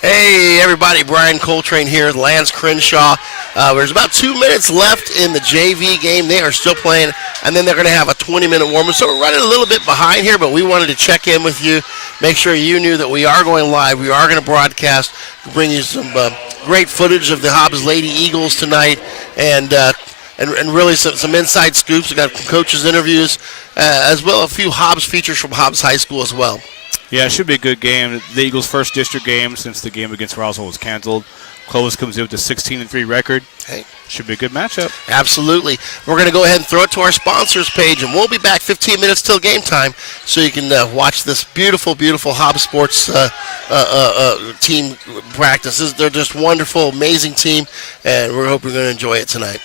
Hey, everybody, Brian Coltrane here with Lance Crenshaw. There's about 2 minutes left in the JV game. They are still playing, and then they're going to have a 20-minute warm-up. So we're running a little bit behind here, but we wanted to check in with you, make sure you knew that we are going live. We are going to broadcast, bring you some great footage of the Hobbs Lady Eagles tonight, and really some inside scoops. We got some coaches' interviews, as well as a few Hobbs features from Hobbs High School as well. Yeah, it should be a good game. The Eagles' first district game since the game against Roswell was canceled. Clovis comes in with a 16-3 record. Hey. Should be a good matchup. Absolutely. We're going to go ahead and throw it to our sponsors page, and we'll be back 15 minutes till game time so you can watch this beautiful, beautiful Hobbs Sports team practices. They're just wonderful, amazing team, and we hope you're going to enjoy it tonight.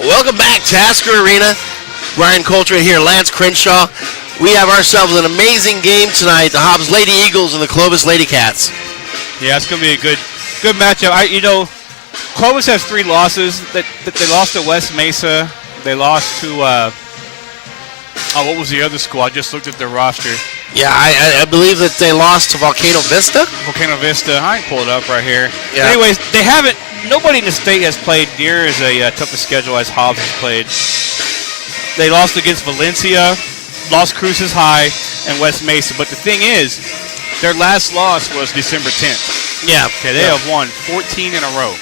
Welcome back, Tasker Arena. Brian Coltrane here, Lance Crenshaw. We have ourselves an amazing game tonight. The Hobbs Lady Eagles and the Clovis Ladycats. Yeah, it's going to be a good matchup. Clovis has 3 losses. That they lost to West Mesa. They lost to what was the other school? I just looked at their roster. Yeah, I believe that they lost to Volcano Vista. Volcano Vista. I can pull it up right here. Yeah. Anyways, they haven't. Nobody in the state has played near as tough a schedule as Hobbs has played. They lost against Valencia, lost Cruces High, and West Mesa. But the thing is, their last loss was December 10th. Yeah. Okay, they have won 14 in a row.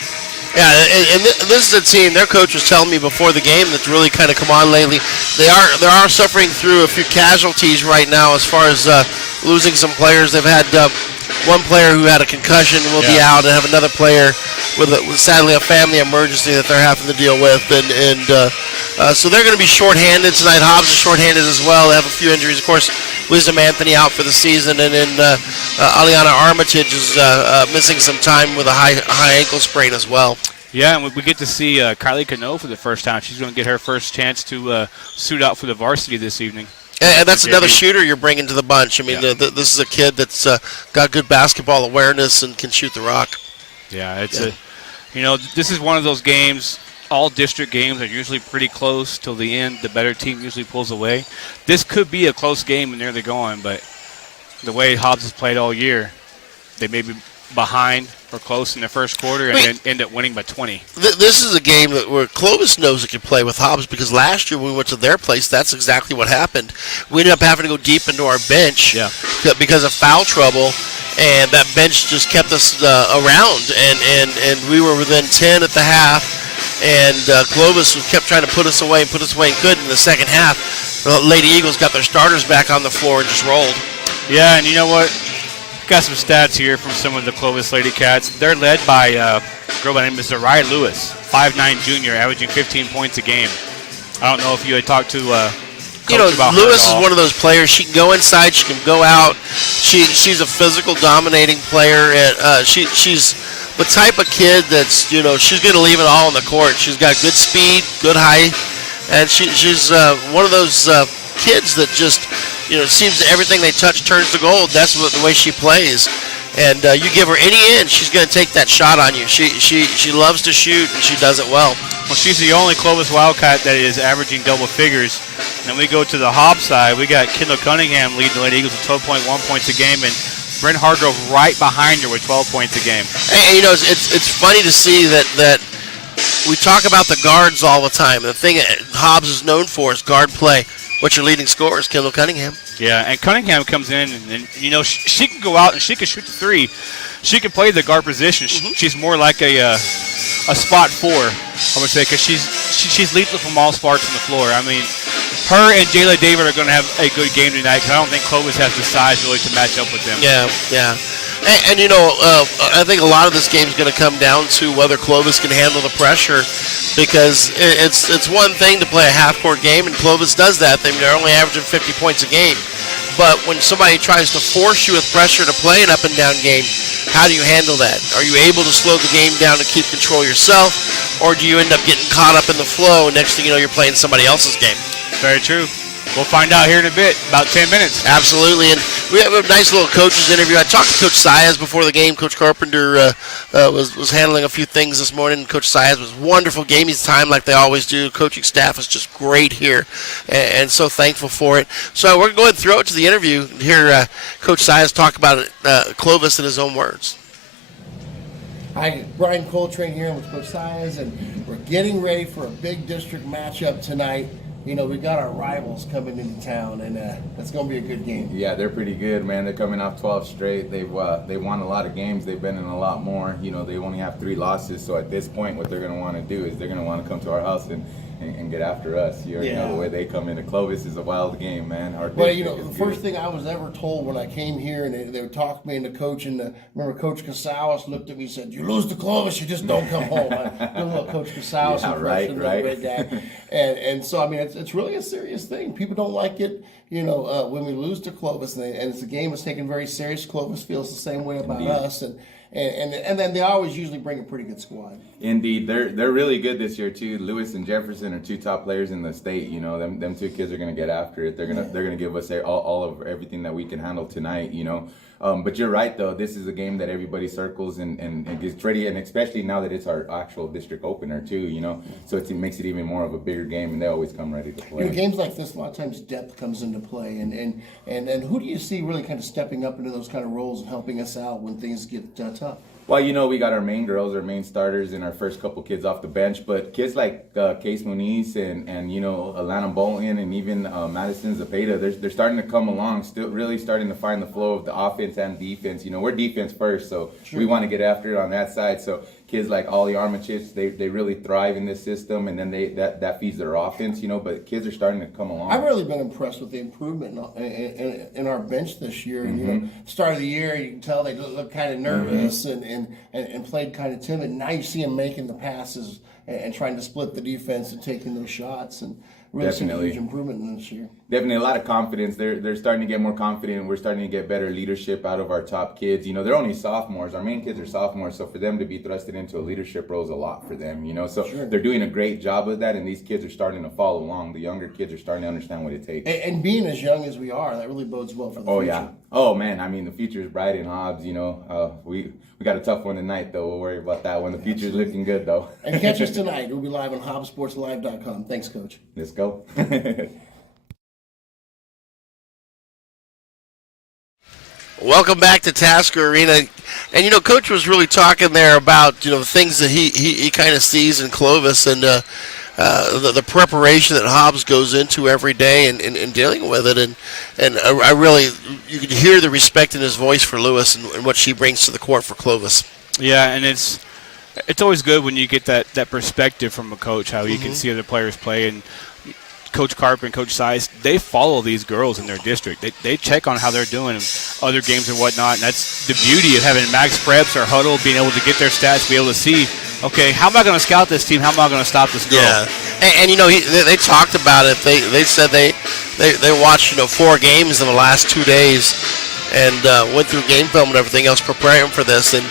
Yeah, and this is a team. Their coach was telling me before the game that's really kind of come on lately. They are suffering through a few casualties right now as far as losing some players. They've had one player who had a concussion will be out, and have another player with sadly a family emergency that they're having to deal with, and so they're going to be shorthanded tonight. Hobbs is shorthanded as well. They have a few injuries, of course. Wisdom Anthony out for the season, and then Aliana Armitage is missing some time with a high ankle sprain as well. Yeah, and we get to see Kylie Cano for the first time. She's going to get her first chance to suit out for the varsity this evening. And that's another shooter you're bringing to the bunch. I mean, this is a kid that's got good basketball awareness and can shoot the rock. Yeah, this is one of those games. All district games are usually pretty close till the end. The better team usually pulls away. This could be a close game and there they're going, but the way Hobbs has played all year, they may be behind or close in the first quarter and then end up winning by 20. This is a game where Clovis knows it can play with Hobbs, because last year when we went to their place, that's exactly what happened. We ended up having to go deep into our bench because of foul trouble, and that bench just kept us around, and we were within 10 at the half. And Clovis kept trying to put us away and couldn't. In the second half, the Lady Eagles got their starters back on the floor and just rolled. Yeah, and you know what? Got some stats here from some of the Clovis Ladycats. They're led by a girl by the name of Zariah Lewis, 5'9" junior, averaging 15 points a game. I don't know if you had talked to Coach about Lewis her at all. is one of those players. She can go inside, she can go out. She's a physical, dominating player. And, she's the type of kid that's, she's going to leave it all on the court. She's got good speed, good height, and she's one of those kids that just, seems everything they touch turns to gold. That's the way she plays. And you give her any inch, she's going to take that shot on you. She loves to shoot, and she does it well. Well, she's the only Clovis Wildcat that is averaging double figures. And then we go to the Hobbs side. We got Kendall Cunningham leading the Lady Eagles with 12.1 points a game, and Brent Hargrove right behind her with 12 points a game. And, it's funny to see that we talk about the guards all the time. The thing Hobbs is known for is guard play. What's your leading scorer is Kendall Cunningham. Yeah, and Cunningham comes in, and she can go out and she can shoot the three. She can play the guard position. She's more like a spot 4, I would say, because she's lethal from all spots on the floor. I mean, her and Jayla David are going to have a good game tonight, because I don't think Clovis has the size really to match up with them. Yeah. And I think a lot of this game is going to come down to whether Clovis can handle the pressure, because it's one thing to play a half-court game, and Clovis does that. They're only averaging 50 points a game. But when somebody tries to force you with pressure to play an up-and-down game, how do you handle that? Are you able to slow the game down to keep control yourself, or do you end up getting caught up in the flow, and next thing you know, you're playing somebody else's game? Very true. We'll find out here in a bit, about 10 minutes. Absolutely, and we have a nice little coaches interview. I talked to Coach Saez before the game. Coach Carpenter was handling a few things this morning. Coach Saez was wonderful, gave me time like they always do. Coaching staff is just great here, and so thankful for it. So we're going to throw it to the interview and hear Coach Saez talk about Clovis in his own words. Hi, Brian Coltrane here with Coach Saez, and we're getting ready for a big district matchup tonight. We got our rivals coming into town, and it's going to be a good game. Yeah, they're pretty good, man. They're coming off 12 straight. They won a lot of games. They've been in a lot more. They only have 3 losses. So at this point, what they're going to want to do is they're going to want to come to our house and get after us. You already know the way they come into Clovis is a wild game, man. Well, the first thing I was ever told when I came here, and they would talk me into coaching. Remember, Coach Casales looked at me and said, "You lose to Clovis, you just don't come home." I did a little Coach Casales impression, right. Great guy. And so, I mean, it's really a serious thing. People don't like it, when we lose to Clovis, and it's a game that's taken very serious. Clovis feels the same way about us, and then they always usually bring a pretty good squad. Indeed, they're really good this year too. Lewis and Jefferson are 2 top players in the state. You know, them 2 kids are gonna get after it. They're gonna give us all of everything that we can handle tonight. You know. But you're right, though. This is a game that everybody circles and gets ready, and especially now that it's our actual district opener, too, you know. So it makes it even more of a bigger game, and they always come ready to play. You know, games like this, a lot of times depth comes into play. And who do you see really kind of stepping up into those kind of roles and helping us out when things get tough? Well, you know, we got our main girls, our main starters, and our first couple kids off the bench. But kids like Case Muniz and you know, Alana Bolton and even Madison Zepeda, they're starting to come along, still really starting to find the flow of the offense and defense. You know, we're defense first, so we want to get after it on that side. So kids like Ollie Armitage, they really thrive in this system, and then that feeds their offense, you know. But kids are starting to come along. I've really been impressed with the improvement in our bench this year. And, you know, start of the year, you can tell they look kind of nervous and played kind of timid. Now you see them making the passes and trying to split the defense and taking those shots, and really some huge improvement in this year. Definitely a lot of confidence. They're starting to get more confident, and we're starting to get better leadership out of our top kids. You know, they're only sophomores. Our main kids are sophomores, so for them to be thrusted into a leadership role is a lot for them, you know. So they're doing a great job of that, and these kids are starting to follow along. The younger kids are starting to understand what it takes. And being as young as we are, that really bodes well for the future. Oh, yeah. Oh, man, I mean, the future is bright in Hobbs, you know. We got a tough one tonight, though. We'll worry about that one. The future's looking good, though. And catch us tonight. We'll be live on HobbsSportsLive.com. Thanks, Coach. Let's go. Welcome back to Tasker Arena. And, you know, Coach was really talking there about, you know, the things that he kind of sees in Clovis and the preparation that Hobbs goes into every day and dealing with it. And I really, you can hear the respect in his voice for Lewis and what she brings to the court for Clovis. Yeah, and it's always good when you get that perspective from a coach, how you can see other players play. And Coach Carp and Coach Size, they follow these girls in their district. They check on how they're doing in other games and whatnot, and that's the beauty of having Max Preps or Huddle, being able to get their stats, be able to see, okay, how am I going to scout this team? How am I going to stop this girl? Yeah, and you know, they talked about it. They said they watched, you know, 4 games in the last 2 days and went through game film and everything else preparing for this. And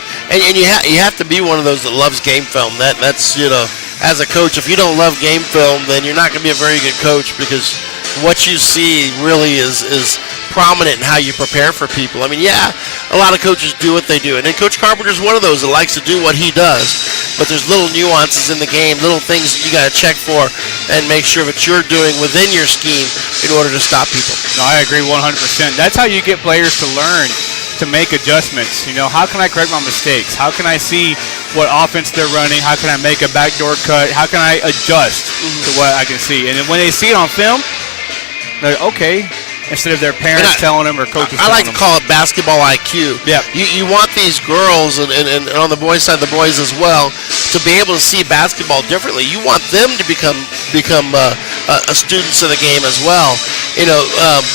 you have to be one of those that loves game film. That's, you know, as a coach, if you don't love game film, then you're not going to be a very good coach, because what you see really is prominent in how you prepare for people. I mean, yeah, a lot of coaches do what they do, and then Coach Carpenter's one of those that likes to do what he does, but there's little nuances in the game, little things that you got to check for and make sure that you're doing within your scheme in order to stop people. No, I agree 100%. That's how you get players to learn to make adjustments. You know, how can I correct my mistakes? How can I see what offense they're running? How can I make a backdoor cut? How can I adjust to what I can see? And then when they see it on film, they're like, okay, instead of their parents telling them or coaches I like telling to call it basketball IQ. Yeah. You want these girls, and on the boys' side, the boys as well, to be able to see basketball differently. You want them to become students of the game as well. You know,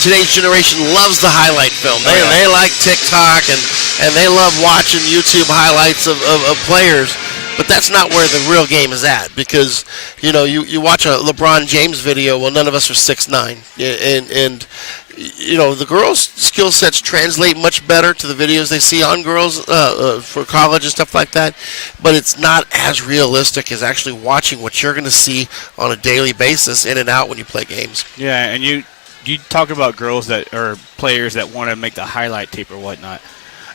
today's generation loves the highlight film. They like TikTok, and they love watching YouTube highlights of players. But that's not where the real game is at, because, you know, you watch a LeBron James video, well, none of us are 6'9", and you know, the girls' skill sets translate much better to the videos they see on girls for college and stuff like that, but it's not as realistic as actually watching what you're going to see on a daily basis in and out when you play games. Yeah, and you talk about girls that are players that want to make the highlight tape or whatnot.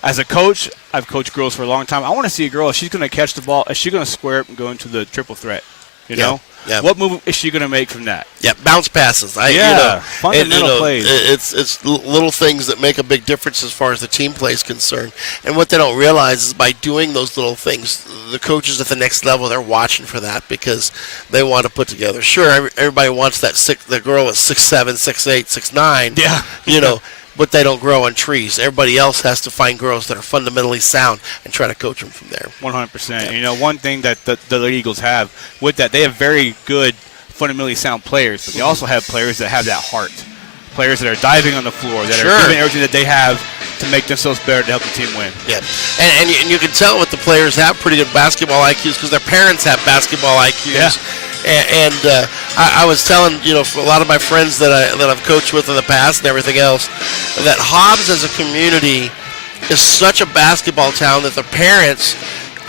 As a coach, I've coached girls for a long time. I want to see a girl, if she's going to catch the ball, is she going to square up and go into the triple threat? You know? Yeah. What move is she going to make from that? Yeah, bounce passes. Fundamental plays. It's little things that make a big difference as far as the team play is concerned. And what they don't realize is by doing those little things, the coaches at the next level, they're watching for that because they want to put together. Sure, everybody wants the girl at 6'7", 6'8", 6'9". Yeah. You know. But they don't grow on trees. Everybody else has to find girls that are fundamentally sound and try to coach them from there. 100%. Yeah. You know, one thing that the Lady Eagles have with that, they have very good fundamentally sound players, but they also have players that have that heart. Players that are diving on the floor, that are giving everything that they have to make themselves better to help the team win. Yeah, and you can tell what the players have pretty good basketball IQs because their parents have basketball IQs. Yeah. And I was telling, you know, for a lot of my friends that I've coached with in the past and everything else, that Hobbs as a community is such a basketball town that the parents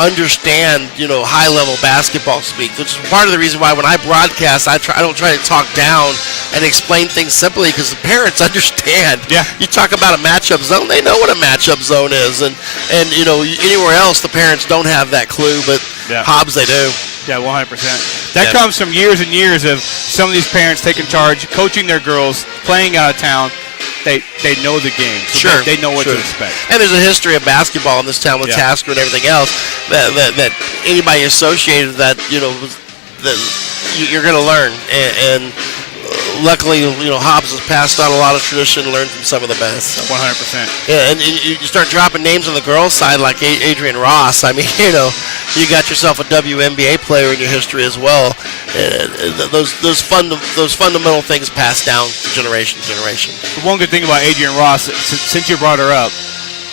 understand, high-level basketball speak, which is part of the reason why when I broadcast, I don't try to talk down and explain things simply because the parents understand. Yeah. You talk about a matchup zone, they know what a matchup zone is, and anywhere else the parents don't have that clue, but Hobbs they do. Yeah, 100%. That comes from years and years of some of these parents taking charge, coaching their girls, playing out of town. They know the game. So Sure. They know what to expect. And there's a history of basketball in this town with Tasker and everything else that anybody associated that, that you're going to learn. And luckily, Hobbs has passed on a lot of tradition and learned from some of the best. So. 100%. Yeah, and you start dropping names on the girls' side like Adrian Ross. I mean, you got yourself a WNBA player in your history as well. Those fundamental things pass down generation to generation. The one good thing about Adrian Ross, since you brought her up,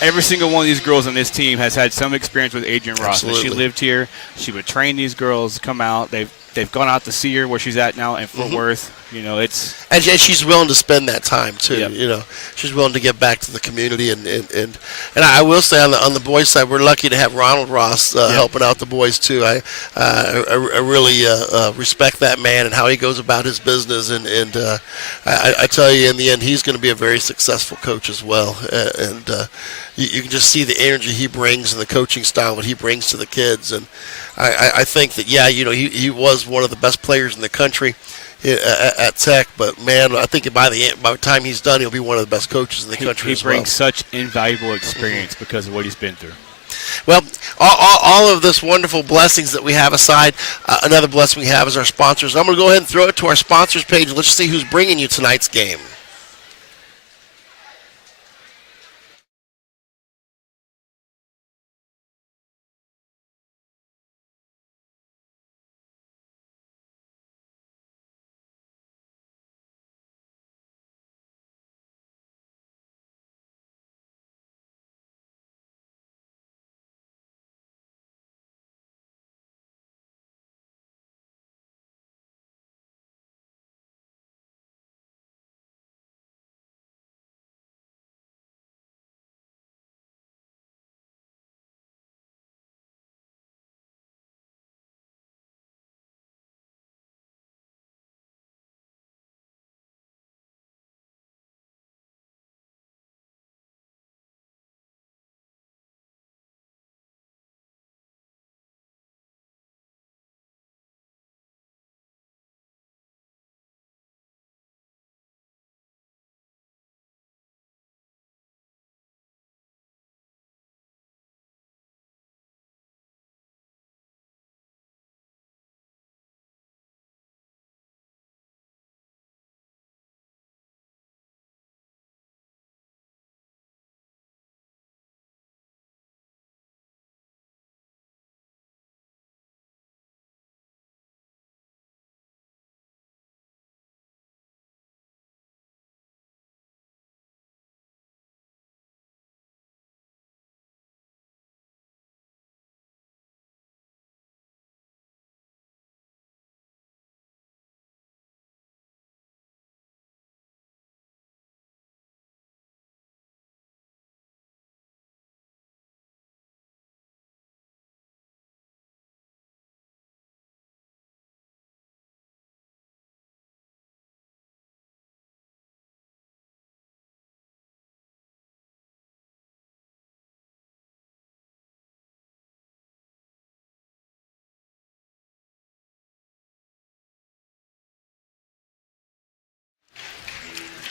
every single one of these girls on this team has had some experience with Adrian Ross. When she lived here, she would train these girls, come out. They've gone out to see her where she's at now in Fort Worth. It's and she's willing to spend that time too. Yep. She's willing to give back to the community, and I will say on the boys' side, we're lucky to have Ronald Ross helping out the boys too. I really respect that man and how he goes about his business, and I tell you, in the end, he's going to be a very successful coach as well. You can just see the energy he brings and the coaching style that he brings to the kids, and I think that he was one of the best players in the country at Tech, but man, I think by the time he's done, he'll be one of the best coaches in the country as well. He brings such invaluable experience because of what he's been through. Well, all of this wonderful blessings that we have aside, another blessing we have is our sponsors. I'm going to go ahead and throw it to our sponsors page. Let's see who's bringing you tonight's game.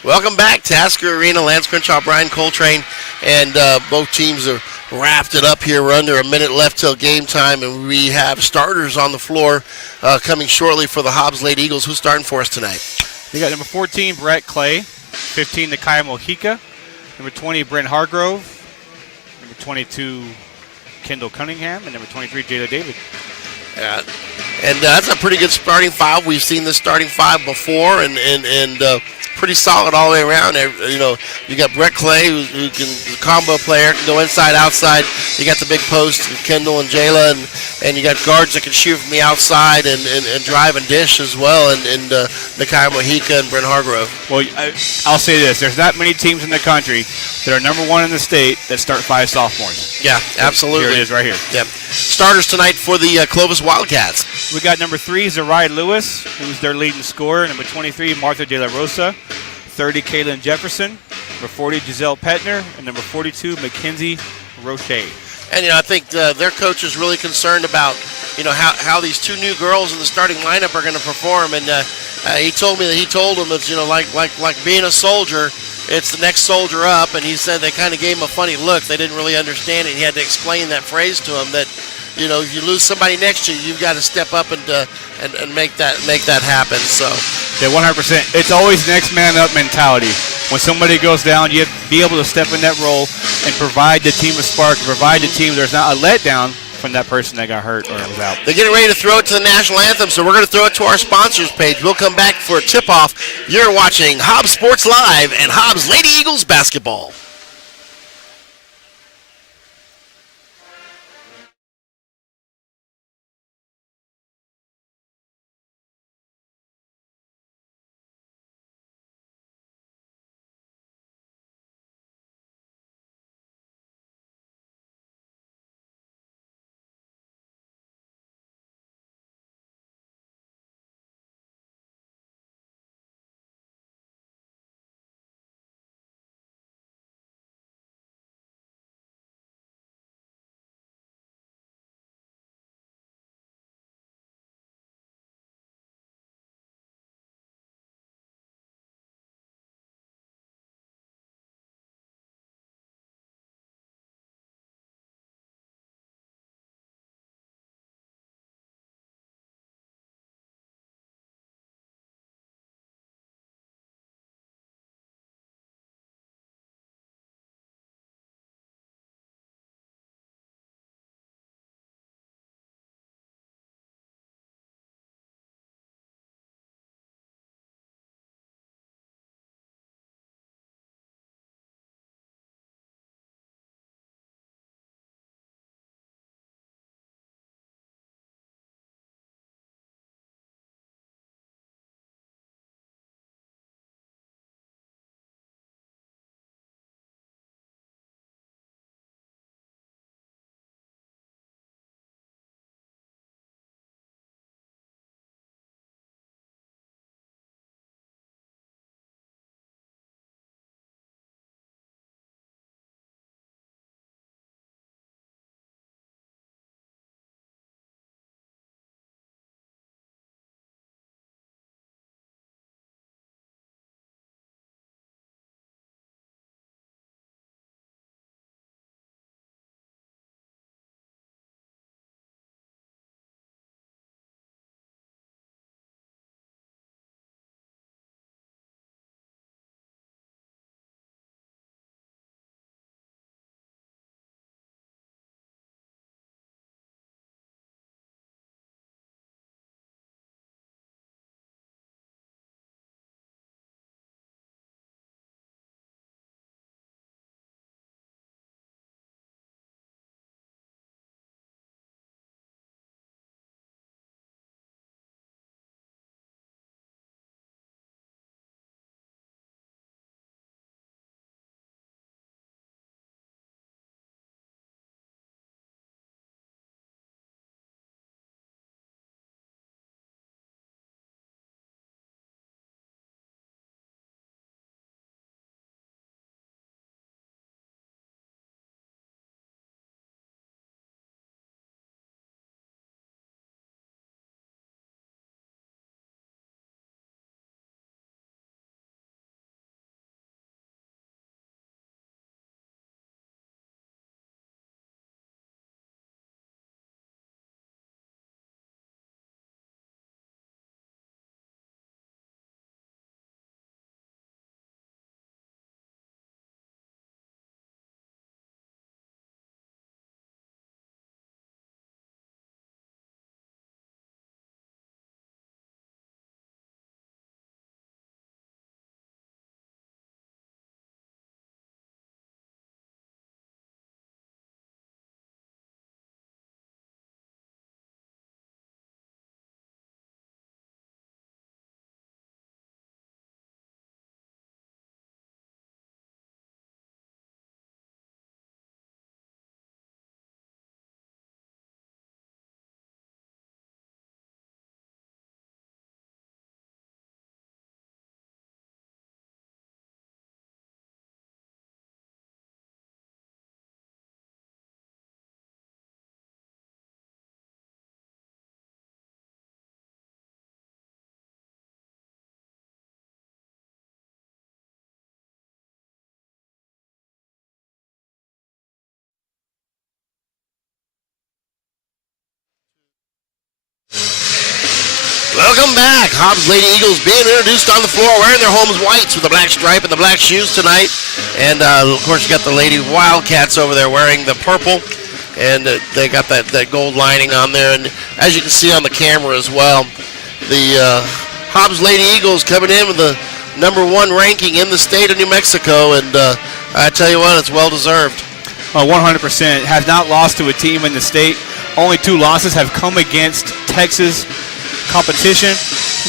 Welcome back, Tasker Arena. Lance Crenshaw, Brian Coltrane, and both teams are wrapped it up here. We're under a minute left till game time, and we have starters on the floor coming shortly for the Hobbs Lady Eagles. Who's starting for us tonight? We got number 14, Brett Clay, 15, Nakia Mojica, number 20, Brent Hargrove, number 22, Kendall Cunningham, and number 23, Jada David. And that's a pretty good starting five. We've seen this starting five before, and pretty solid all the way around. You know, you got Brett Clay, who can the combo player, can go inside, outside. You got the big post, Kendall and Jayla, and you got guards that can shoot from the outside and drive and dish as well, and Nakai Mohika and Brent Hargrove. Well, I'll say this: there's not many teams in the country that are number 1 in the state that start 5 sophomores. Yeah, absolutely. Here it is, right here. Yep. Starters tonight for the Clovis Wildcats. We got number 3, Zarai Lewis, who's their leading scorer. Number 23, Martha De La Rosa. 30, Kaylin Jefferson. Number 40, Giselle Petner. And number 42, Mackenzie Roche. And, you know, I think their coach is really concerned about, you know, how these 2 new girls in the starting lineup are going to perform. And he told me that he told them it's, you know, like being a soldier, it's the next soldier up. And he said they kind of gave him a funny look. They didn't really understand it. He had to explain that phrase to him that, you know, if you lose somebody next to you, you've got to step up and make that happen. So, yeah, 100%. It's always next man up mentality. When somebody goes down, you have to be able to step in that role and provide the team a spark, provide the team there's not a letdown from that person that got hurt or was out. They're getting ready to throw it to the national anthem, so we're going to throw it to our sponsors page. We'll come back for a tip-off. You're watching Hobbs Sports Live and Hobbs Lady Eagles basketball. back. Hobbs Lady Eagles being introduced on the floor, wearing their home whites with the black stripe and the black shoes tonight. And, of course, you got the Lady Wildcats over there wearing the purple. And they got that gold lining on there. And as you can see on the camera as well, the Hobbs Lady Eagles coming in with the #1 ranking in the state of New Mexico. And I tell you what, it's well-deserved. 100%. Have not lost to a team in the state. Only 2 losses have come against Texas competition.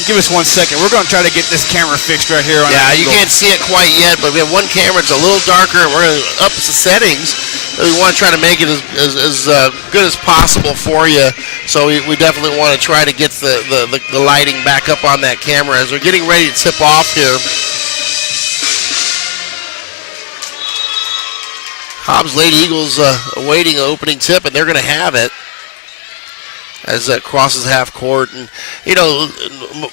Give us 1 second. We're going to try to get this camera fixed right here. Yeah, you can't see it quite yet, but we have one camera. It's a little darker, and we're going to up the settings. We want to try to make it as good as possible for you. So we definitely want to try to get the lighting back up on that camera as we're getting ready to tip off here. Hobbs Lady Eagles awaiting an opening tip, and they're going to have it as that crosses half court. And, you know,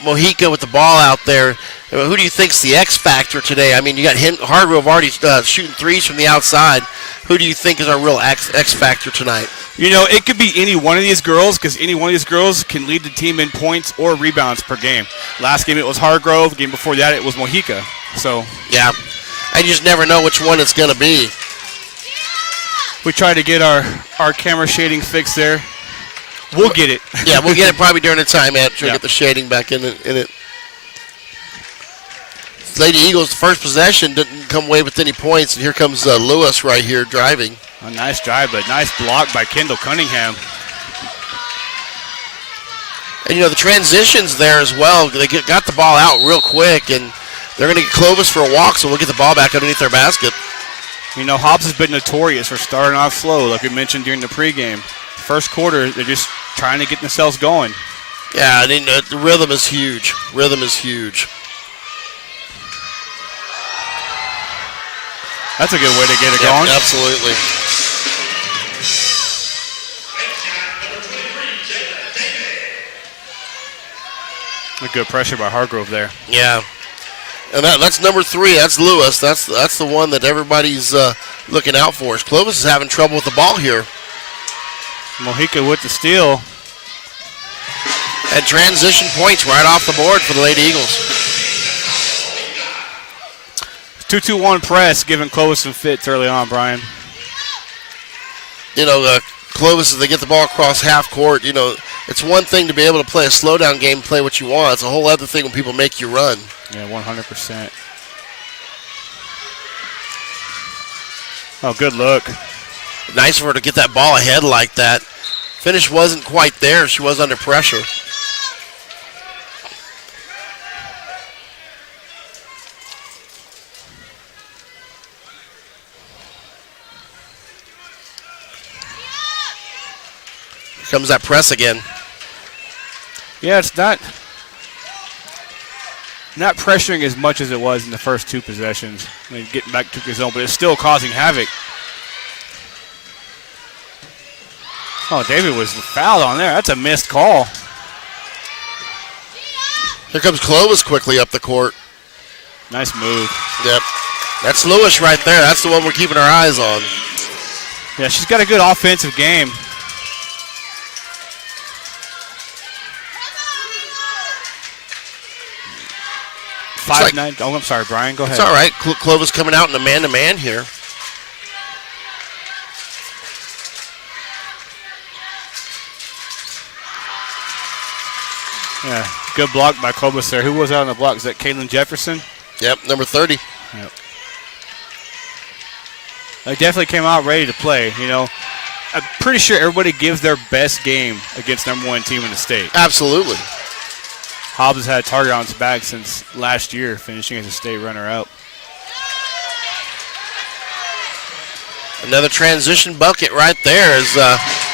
Mojica with the ball out there. Who do you think's the X factor today? I mean, you got Hargrove already shooting threes from the outside. Who do you think is our real X factor tonight? You know, it could be any one of these girls because any one of these girls can lead the team in points or rebounds per game. Last game it was Hargrove. The game before that it was Mojica. So yeah, I just never know which one it's going to be. We try to get our camera shading fixed there. We'll get it. Yeah, we'll get it probably during the timeout. Try to get the shading back in it. Lady Eagles, first possession, didn't come away with any points, and here comes Lewis right here driving. A nice drive, but nice block by Kendall Cunningham. And, you know, the transitions there as well. They got the ball out real quick, and they're going to get Clovis for a walk, so we'll get the ball back underneath their basket. You know, Hobbs has been notorious for starting off slow, like we mentioned during the pregame. First quarter, they're just trying to get themselves going. Yeah, I mean, the rhythm is huge. Rhythm is huge. That's a good way to get it going. Absolutely. A good pressure by Hargrove there. Yeah. And that's #3. That's Lewis. That's the one that everybody's looking out for. Clovis is having trouble with the ball here. Mojica with the steal. And transition points right off the board for the Lady Eagles. 2-2-1 press, giving Clovis some fits early on, Brian. You know, Clovis, as they get the ball across half court, you know, it's one thing to be able to play a slowdown game, play what you want. It's a whole other thing when people make you run. Yeah, 100%. Oh, good look. Nice for her to get that ball ahead like that. Finish wasn't quite there. She was under pressure. Here comes that press again. Yeah, it's not pressuring as much as it was in the first 2 possessions. I mean, getting back to the zone, but it's still causing havoc. Oh, David was fouled on there. That's a missed call. Here comes Clovis quickly up the court. Nice move. Yep. That's Lewis right there. That's the one we're keeping our eyes on. Yeah, she's got a good offensive game. Like, 5'9". Oh, I'm sorry, Brian. Go ahead. It's all right. Clovis coming out in a man-to-man here. Yeah, good block by Clovis there. Who was out on the block? Is that Kaylin Jefferson? Yep, #30. Yep. They definitely came out ready to play. You know, I'm pretty sure everybody gives their best game against #1 team in the state. Absolutely. Hobbs has had a target on his back since last year, finishing as a state runner-up. Another transition bucket right there as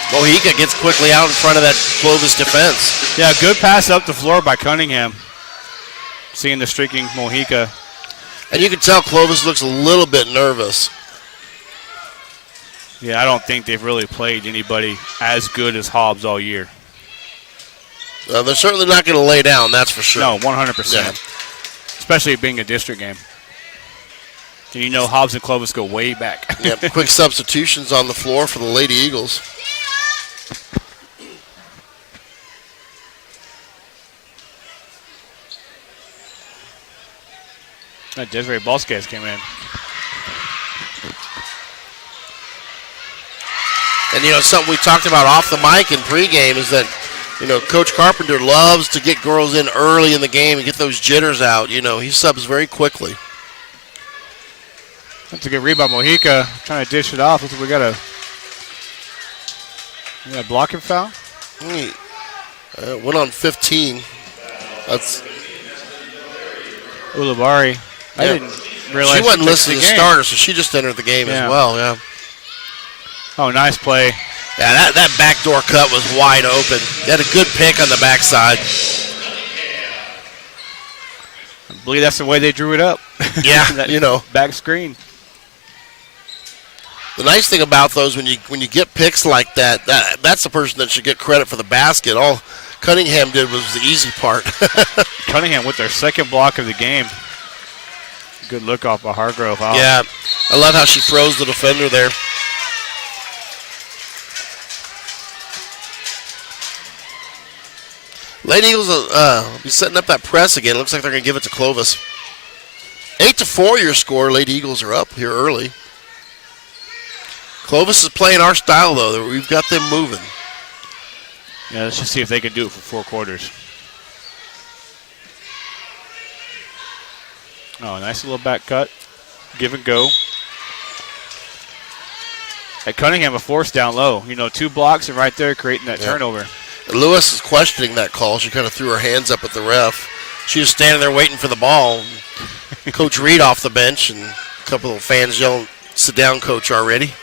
Mojica gets quickly out in front of that Clovis defense. Yeah, good pass up the floor by Cunningham. Seeing the streaking Mojica. And you can tell Clovis looks a little bit nervous. Yeah, I don't think they've really played anybody as good as Hobbs all year. They're certainly not going to lay down, that's for sure. No, 100%. Yeah. Especially it being a district game. And you know Hobbs and Clovis go way back. Yep, quick substitutions on the floor for the Lady Eagles. Desiree Balsquez came in. And, something we talked about off the mic in pregame is that, Coach Carpenter loves to get girls in early in the game and get those jitters out. He subs very quickly. That's a good rebound. Mojica trying to dish it off. Looks like we got a blocking foul. Went on 15. That's Ulibarri. I didn't realize she wasn't listed as the starter, so she just entered the game as well. Yeah. Oh, nice play. Yeah, that backdoor cut was wide open. They had a good pick on the backside. I believe that's the way they drew it up. Yeah, back screen. The nice thing about those when you get picks like that's the person that should get credit for the basket. All Cunningham did was the easy part. Cunningham with their second block of the game. Good look off by Hargrove. Wow. Yeah, I love how she throws the defender there. Lady Eagles will be setting up that press again. Looks like they're going to give it to Clovis. 8-4 your score. Lady Eagles are up here early. Clovis is playing our style, though. We've got them moving. Yeah, let's just see if they can do it for 4 quarters. Oh, nice little back cut. Give and go. At Cunningham, a force down low. 2 blocks and right there creating that turnover. Lewis is questioning that call. She kind of threw her hands up at the ref. She was standing there waiting for the ball. Coach Reed off the bench, and a couple of fans yelling, "Sit down, Coach, already."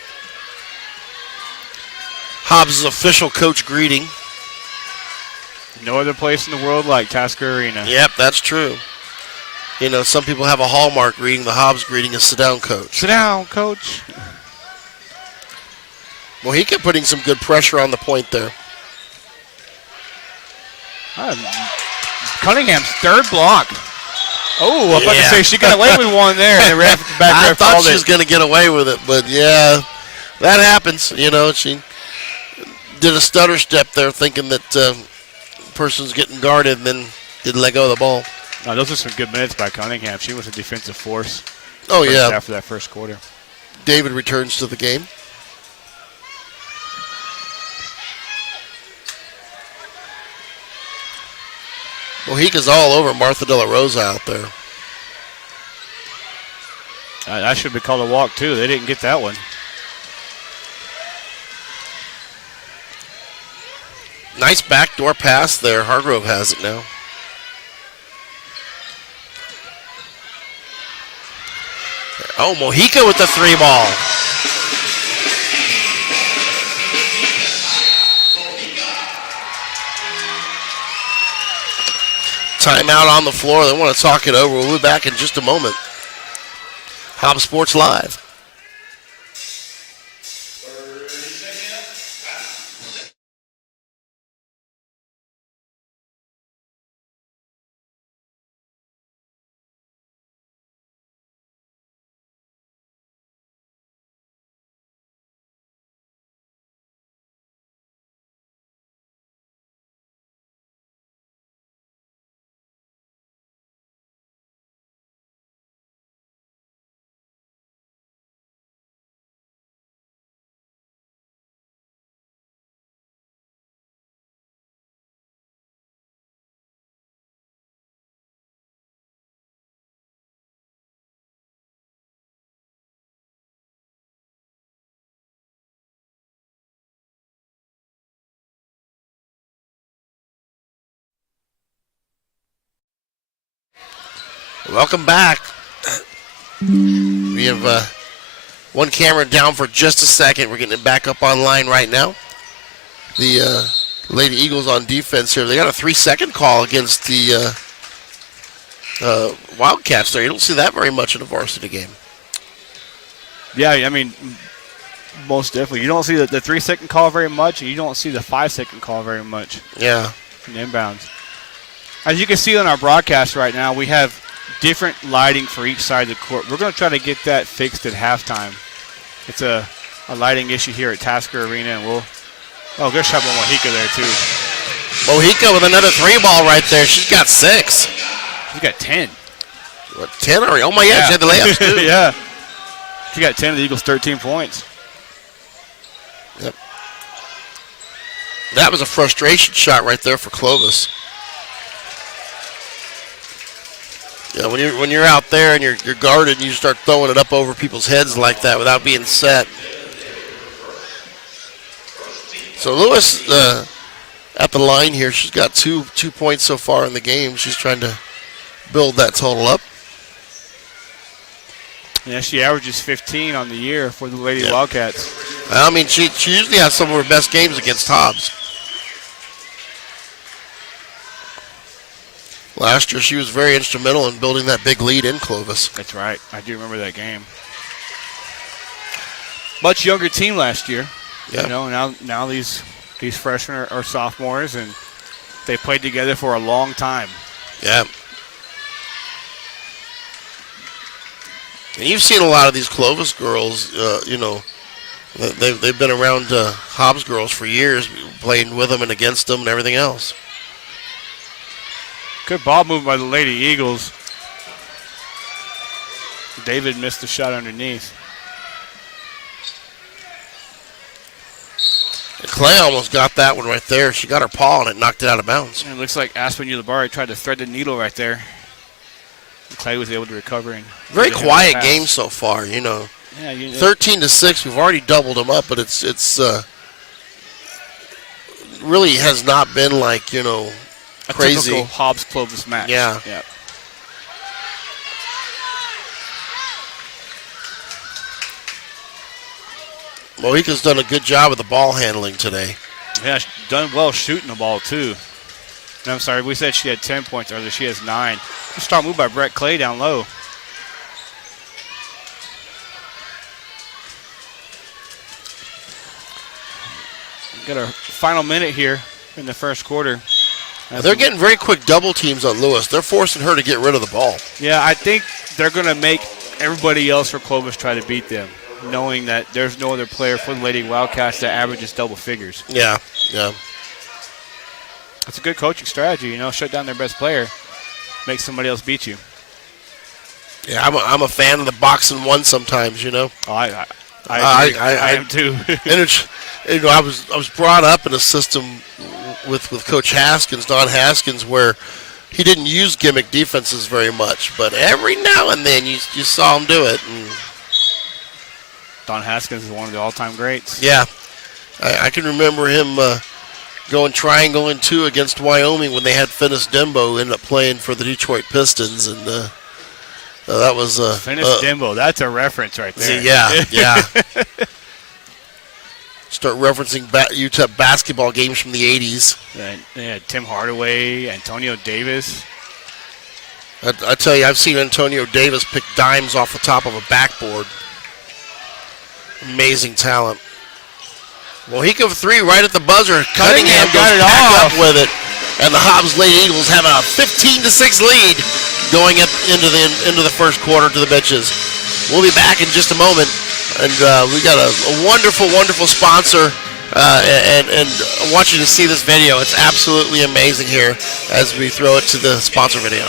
Hobbs' official coach greeting. No other place in the world like Tasker Arena. Yep, that's true. Some people have a Hallmark greeting. The Hobbs greeting is "Sit down, Coach." Sit down, Coach. Mojica putting some good pressure on the point there. Cunningham's third block. Oh, I'm about to say she got away with one there. And the back I ref thought called she was going to get away with it, but yeah, that happens. She did a stutter step there thinking that person's getting guarded and then didn't let go of the ball. No, those are some good minutes by Cunningham. She was a defensive force. Oh, yeah. After that first quarter. David returns to the game. Mojica's all over Martha De La Rosa out there. That should be called a walk, too. They didn't get that one. Nice backdoor pass there. Hargrove has it now. Oh, Mojica with the 3-ball. Timeout on the floor. They want to talk it over. We'll be back in just a moment. Hobbs Sports Live. Welcome back. We have one camera down for just a second. We're getting it back up online right now. The Lady Eagles on defense here. They got a 3-second call against the Wildcats there. You don't see that very much in a varsity game. Yeah, I mean, most definitely. You don't see the 3-second call very much, and you don't see the 5-second call very much. Yeah. In inbounds. As you can see on our broadcast right now, we have different lighting for each side of the court. We're going to try to get that fixed at halftime. It's a lighting issue here at Tasker Arena, and good shot by Mojica there, too. Mojica with another 3-ball right there. She's got 6. She's got 10. What, 10 already? Oh, my God, she had the layups, too. Yeah. She got 10 of the Eagles' 13 points. Yep. That was a frustration shot right there for Clovis. Yeah, when you're out there and you're guarded and you start throwing it up over people's heads like that without being set. So Lewis at the line here, she's got two points so far in the game. She's trying to build that total up. Yeah, she averages 15 on the year for the Lady Wildcats. I mean, she usually has some of her best games against Hobbs. Last year, she was very instrumental in building that big lead in Clovis. That's right. I do remember that game. Much younger team last year. Yeah. You know, now these freshmen are sophomores, and they played together for a long time. Yeah. And you've seen a lot of these Clovis girls, you know, they've been around Hobbs girls for years, playing with them and against them and everything else. Good ball movement by the Lady Eagles. David missed the shot underneath. Clay almost got that one right there. She got her paw on it, knocked it out of bounds. And it looks like Aspen Ulibarri tried to thread the needle right there. Clay was able to recover. And very quiet game so far, you know. Yeah, 13-6. We've already doubled them up, but it's really has not been like, you know, crazy. A typical Hobbs-Clovis match. Yeah. Yep. Mojica's done a good job of the ball handling today. Yeah, she's done well shooting the ball, too. And I'm sorry, we said she had 10 points earlier. She has 9. Good start move by Brett Clay down low. Got our final minute here in the first quarter. They're getting very quick double teams on Lewis. They're forcing her to get rid of the ball. Yeah, I think they're going to make everybody else for Clovis try to beat them, knowing that there's no other player for the Lady Wildcats that averages double figures. Yeah, yeah. It's a good coaching strategy, you know, shut down their best player, make somebody else beat you. Yeah, I'm a fan of the boxing one sometimes, you know. Oh, I am too. And it's, you know, I was brought up in a system with Coach Haskins, Don Haskins, where he didn't use gimmick defenses very much, but every now and then you saw him do it. And Don Haskins is one of the all-time greats. yeah, I can remember him going triangle and 2 against Wyoming when they had Finis Dembo, who ended up playing for the Detroit Pistons, and that was Finis Dembo. That's a reference right there. Yeah. Start referencing UTEP basketball games from the 80s. Yeah, Tim Hardaway, Antonio Davis. I tell you, I've seen Antonio Davis pick dimes off the top of a backboard. Amazing talent. Mojica 3 right at the buzzer. Cunningham got goes it back off. up with it. And the Hobbs Lady Eagles have a 15-6 lead going into the first quarter to the benches. We'll be back in just a moment. And we got a wonderful, wonderful sponsor. And I want you to see this video. It's absolutely amazing here as we throw it to the sponsor video.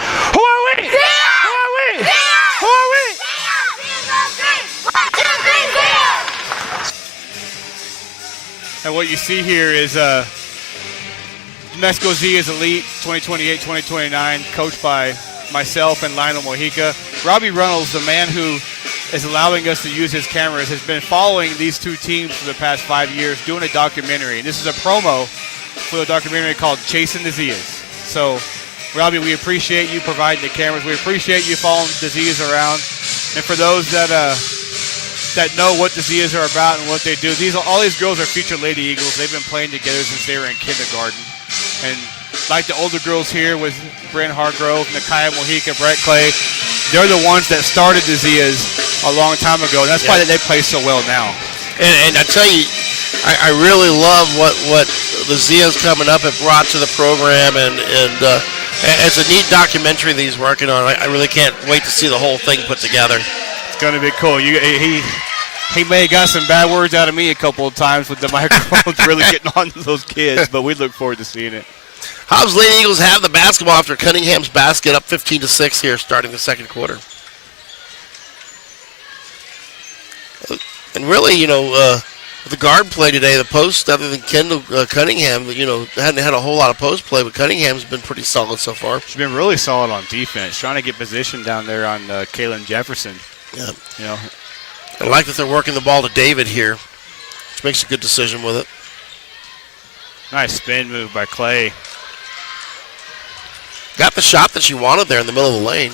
Who are we? Yeah! Who are we? Yeah! Who are we? And what you see here is Mexico Zia's Elite 2028-2029, coached by myself and Lionel Mojica. Robbie Reynolds, the man who is allowing us to use his cameras, has been following these two teams for the past 5 years, doing a documentary. And this is a promo for the documentary called Chasing the Zias. So, Robbie, we appreciate you providing the cameras. We appreciate you following the Zias around. And for those that know what the Zias are about and what they do, all these girls are future Lady Eagles. They've been playing together since they were in kindergarten. And like the older girls here with Bryn Hargrove, Nakia Mojica, Brett Clay, they're the ones that started the Zias a long time ago. And that's why they play so well now. And I tell you, I really love what the Zias coming up have brought to the program, and it's a neat documentary that he's working on. I really can't wait to see the whole thing put together. It's going to be cool. He may have got some bad words out of me a couple of times with the microphones really getting on to those kids, but we look forward to seeing it. Hobbs Lady Eagles have the basketball after Cunningham's basket, up 15-6 here, starting the second quarter. And really, the guard play today, the post, other than Kendall Cunningham, hadn't had a whole lot of post play, but Cunningham's been pretty solid so far. She's been really solid on defense, trying to get position down there on Kaylin Jefferson. Yeah. I like that they're working the ball to David here, which makes a good decision with it. Nice spin move by Clay. Got the shot that she wanted there in the middle of the lane.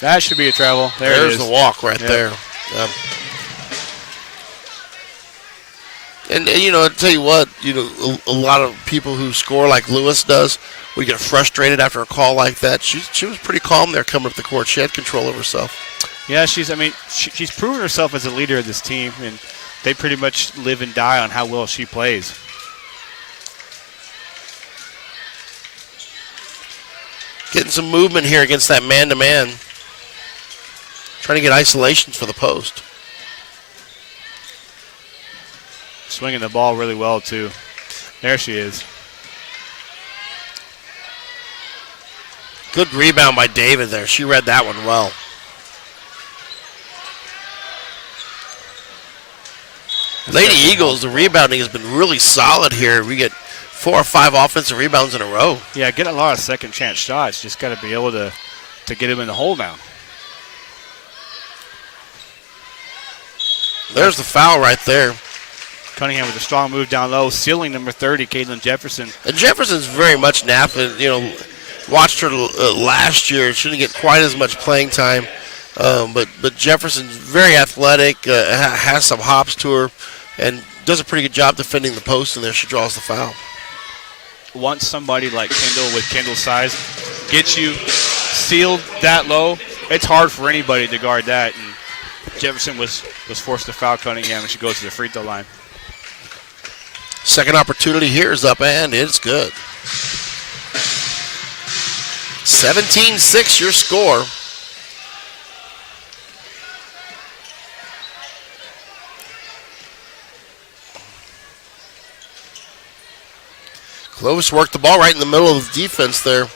That should be a travel. There's the walk right there. Yeah. And I'll tell you what, a lot of people who score like Lewis does, we get frustrated after a call like that. She was pretty calm there coming up the court. She had control of herself. Yeah, she's proven herself as a leader of this team, and they pretty much live and die on how well she plays. Getting some movement here against that man-to-man. Trying to get isolations for the post. Swinging the ball really well, too. There she is. Good rebound by David there. She read that one well. Lady Eagles, the rebounding has been really solid here. We get 4 or 5 offensive rebounds in a row. Yeah, getting a lot of second chance shots. Just got to be able to get them in the hole now. There's the foul right there. Cunningham with a strong move down low, sealing number 30, Caitlin Jefferson. And Jefferson's very much napping. Watched her last year. She didn't get quite as much playing time. But Jefferson's very athletic, has some hops to her, and does a pretty good job defending the post, and there she draws the foul. Once somebody like Kendall with Kendall's size gets you sealed that low, it's hard for anybody to guard that. And Jefferson was forced to foul Cunningham, and she goes to the free throw line. Second opportunity here is up, and it's good. 17-6 your score. Clovis worked the ball right in the middle of the defense there.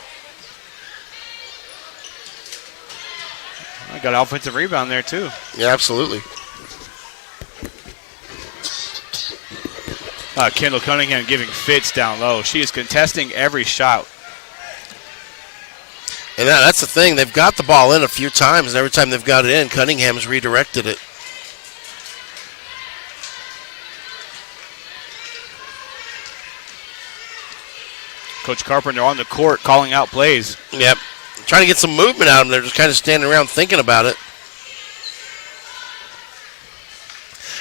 I got an offensive rebound there, too. Yeah, absolutely. Kendall Cunningham giving fits down low. She is contesting every shot. And that's the thing. They've got the ball in a few times, and every time they've got it in, Cunningham's redirected it. Coach Carpenter on the court calling out plays. Yep. Trying to get some movement out of them. They're just kind of standing around thinking about it.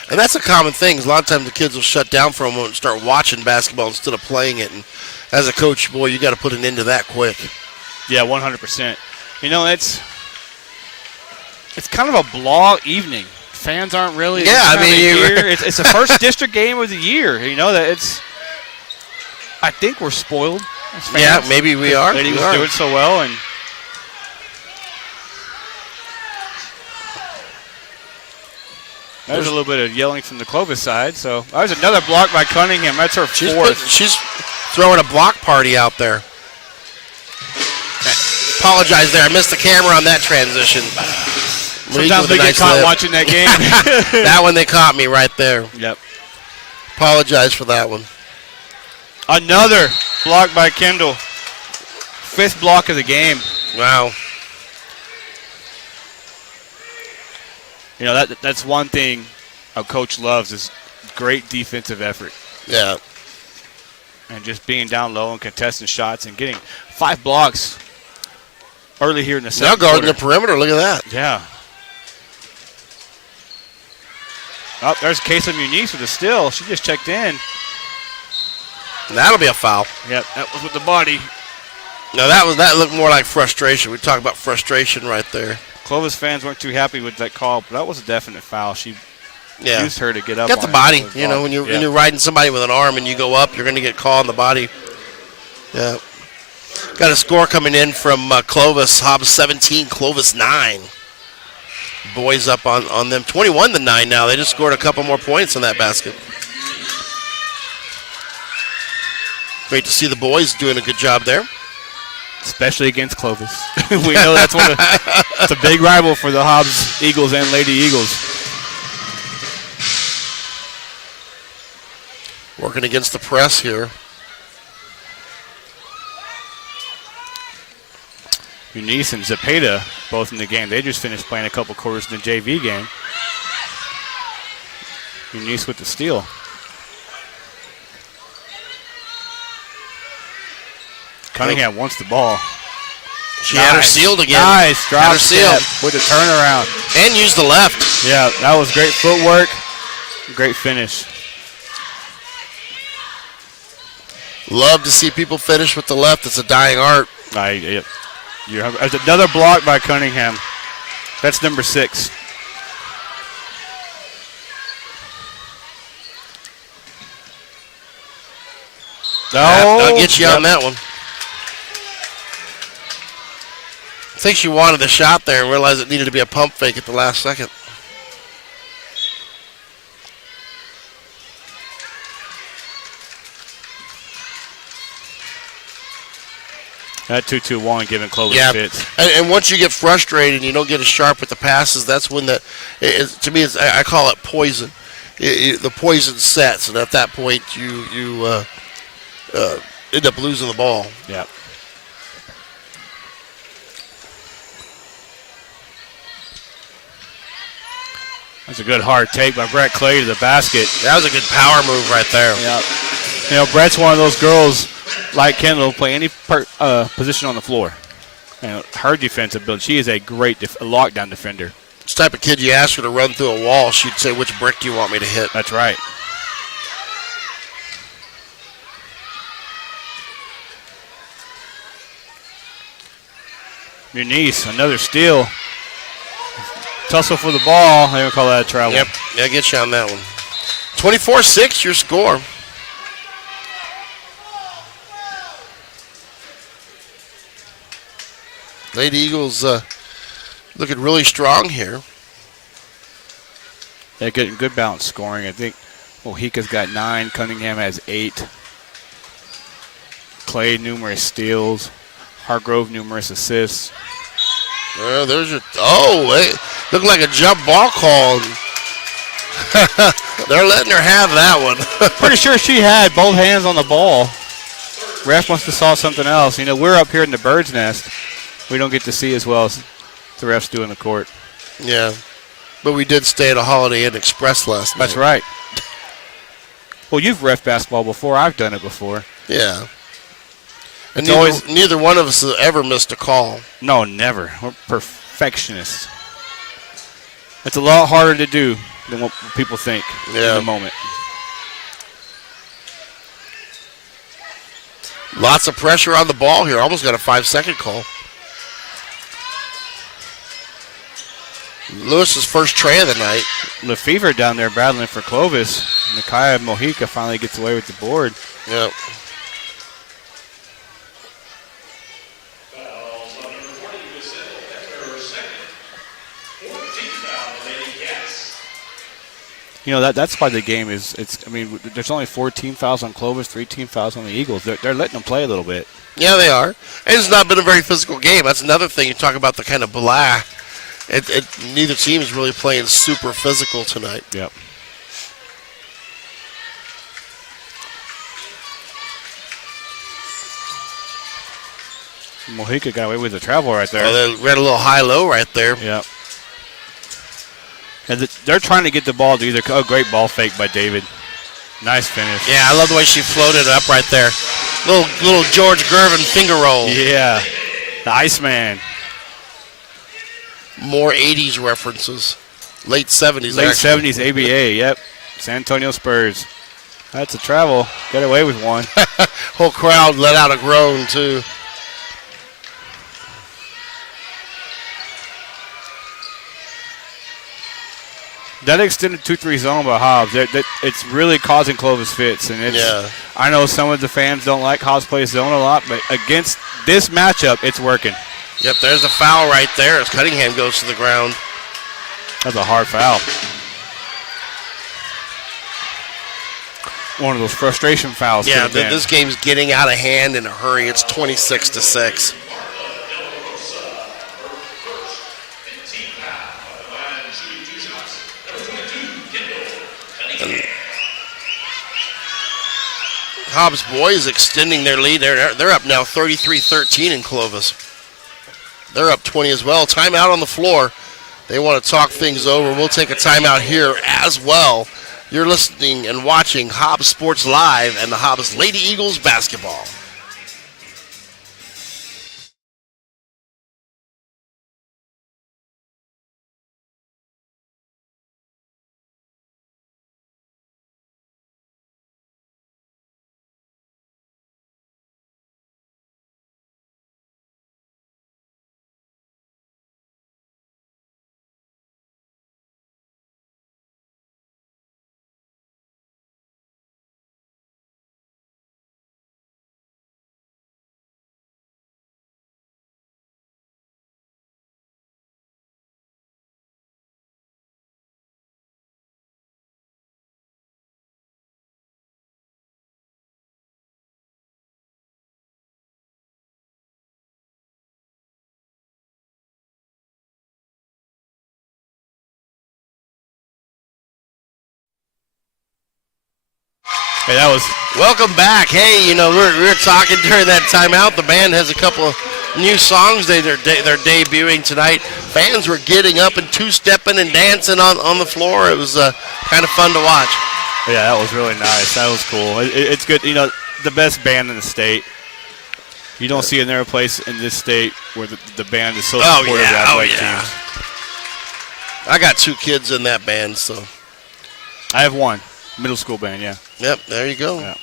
And that's a common thing. A lot of times the kids will shut down for a moment and start watching basketball instead of playing it. And as a coach, boy, you got to put an end to that quick. Yeah, 100%. It's kind of a blah evening. Fans aren't really. Yeah, I mean, it's the first district game of the year. I think we're spoiled as fans. Yeah, maybe we are. Lady was doing so well, and there's a little bit of yelling from the Clovis side. So there's another block by Cunningham. That's her fourth. She's throwing a block party out there. Apologize there. I missed the camera on that transition. Sometimes we get caught watching that game. That one, they caught me right there. Yep. Apologize for that one. Another block by Kendall. 5th block of the game. Wow. That's one thing a coach loves is great defensive effort. Yeah. And just being down low and contesting shots and getting 5 blocks early here in the second now guarding quarter. the perimeter. Look at that. Yeah. Oh, there's Casey Muniz with a steal. She just checked in. And that'll be a foul. Yep, that was with the body. No, that looked more like frustration. We talk about frustration right there. Clovis fans weren't too happy with that call, but that was a definite foul. She used her to get up. Got the on body. It. When you're riding somebody with an arm and you go up, you're going to get called on the body. Yeah. Got a score coming in from Clovis. Hobbs 17, Clovis 9. Boys up on them 21-9 now. They just scored a couple more points in that basket. Great to see the boys doing a good job there. Especially against Clovis. We know that's it's a big rival for the Hobbs Eagles and Lady Eagles. Working against the press here. Eunice and Zepeda both in the game. They just finished playing a couple quarters in the JV game. Eunice with the steal. Cunningham wants the ball. She had her sealed again. Nice drop had her sealed. step with the turnaround. And used the left. Yeah, that was great footwork. Great finish. Love to see people finish with the left. It's a dying art. Yep. There's another block by Cunningham. That's number 6. I'll get you on that one. I think she wanted the shot there and realized it needed to be a pump fake at the last second. That 2-2-1 giving Clovis fits. And once you get frustrated and you don't get as sharp with the passes, that's when to me, I call it poison. The poison sets, and at that point, you end up losing the ball. Yeah. That's a good hard take by Brett Clay to the basket. That was a good power move right there. Yeah. You know, Brett's one of those girls, like Kendall, play any position on the floor. You know, her defensive ability, she is a great lockdown defender. It's the type of kid you ask her to run through a wall, she'd say, which brick do you want me to hit? That's right. Eunice, another steal. Tussle for the ball. They don't call that a travel. Yep, yeah, get you on that one. 24-6, your score. Lady Eagles looking really strong here. They're getting good balance scoring. I think Mohika's got 9. Cunningham has 8. Clay, numerous steals. Hargrove, numerous assists. There's your. Looked like a jump ball call. They're letting her have that one. Pretty sure she had both hands on the ball. Ref must have saw something else. You know, we're up here in the bird's nest. We don't get to see as well as the refs do in the court. Yeah, but we did stay at a Holiday Inn Express last night. That's right. Well, you've ref basketball before. I've done it before. Yeah. And It's neither one of us has ever missed a call. No, never. We're perfectionists. It's a lot harder to do than what people think in the moment. Lots of pressure on the ball here. Almost got a 5-second call. Lewis's first tray of the night. Lefevre down there battling for Clovis. Nakaya Mohika finally gets away with the board. Yep. You know, that's why the game is, there's only 4 team fouls on Clovis, 3 team fouls on the Eagles. They're letting them play a little bit. Yeah, they are. And it's not been a very physical game. That's another thing. You talk about the kind of blah. Neither team is really playing super physical tonight. Yep. Mohika got away with the travel right there. Oh, they ran a little high-low right there. Yep. And they're trying to get the ball to either. Oh, great ball fake by David. Nice finish. Yeah, I love the way she floated it up right there. Little George Gervin finger roll. Yeah. The Iceman. More 80s references. Late 70s, Late actually. 70s ABA, yep. San Antonio Spurs. That's a travel. Got away with one. Whole crowd let out a groan, too. That extended 2-3 zone by Hobbs, it's really causing Clovis fits. And I know some of the fans don't like Hobbs play zone a lot, but against this matchup, it's working. Yep, there's a foul right there as Cunningham goes to the ground. That's a hard foul. one of those frustration fouls. Yeah, this game's getting out of hand in a hurry. It's 26-6. And Hobbs boys extending their lead. They're up now 33-13 in Clovis. They're up 20 as well. Timeout on the floor. They want to talk things over. We'll take a timeout here as well. You're listening and watching Hobbs Sports Live and the Hobbs Lady Eagles basketball. Hey, that was welcome back. Hey, we were talking during that timeout. The band has a couple of new songs they're debuting tonight. Fans were getting up and two-stepping and dancing on the floor. It was kind of fun to watch. Yeah, that was really nice. That was cool. It's good. The best band in the state. You don't see another place in this state where the band is so supportive of athletic teams. I got 2 kids in that band, so. I have one. Middle school band, yeah. Yep, there you go. Yeah.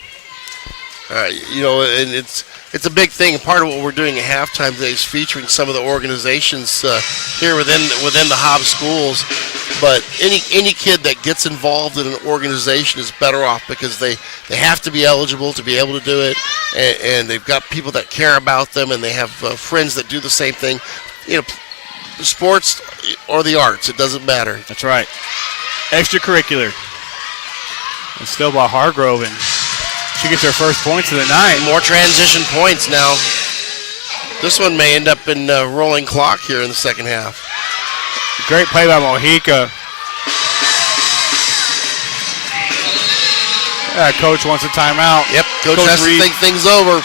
And it's a big thing. Part of what we're doing at halftime today is featuring some of the organizations here within the Hobbs schools. But any kid that gets involved in an organization is better off because they have to be eligible to be able to do it, and they've got people that care about them, and they have friends that do the same thing. Sports or the arts, it doesn't matter. That's right. Extracurricular. And still by Hargrove, and she gets her first points of the night. More transition points now. This one may end up in rolling clock here in the second half. Great play by Mojica. Coach wants a timeout. Yep, Coach has to think things over.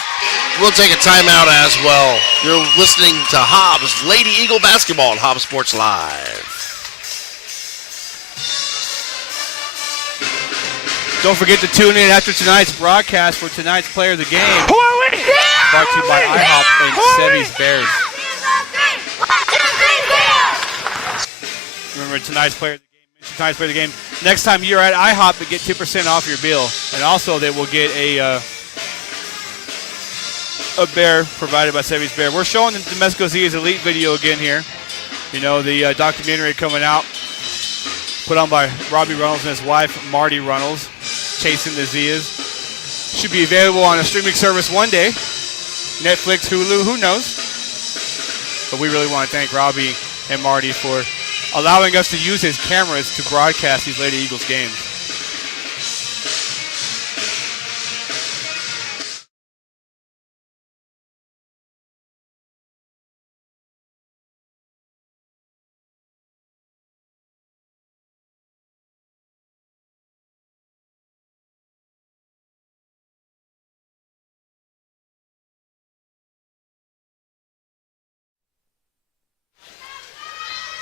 We'll take a timeout as well. You're listening to Hobbs Lady Eagle Basketball on Hobbs Sports Live. Don't forget to tune in after tonight's broadcast for tonight's player of the game. Brought to you by IHOP and Sevy's Bears. Remember tonight's player of the game. Next time you're at IHOP, to get 2% off your bill, and also they will get a bear provided by Sevy's Bear. We're showing the Mesco Zia's Elite video again here. The documentary coming out, put on by Robbie Reynolds and his wife Marty Reynolds. Chasing the Zias. Should be available on a streaming service one day. Netflix, Hulu, who knows? But we really want to thank Robbie and Marty for allowing us to use his cameras to broadcast these Lady Eagles games.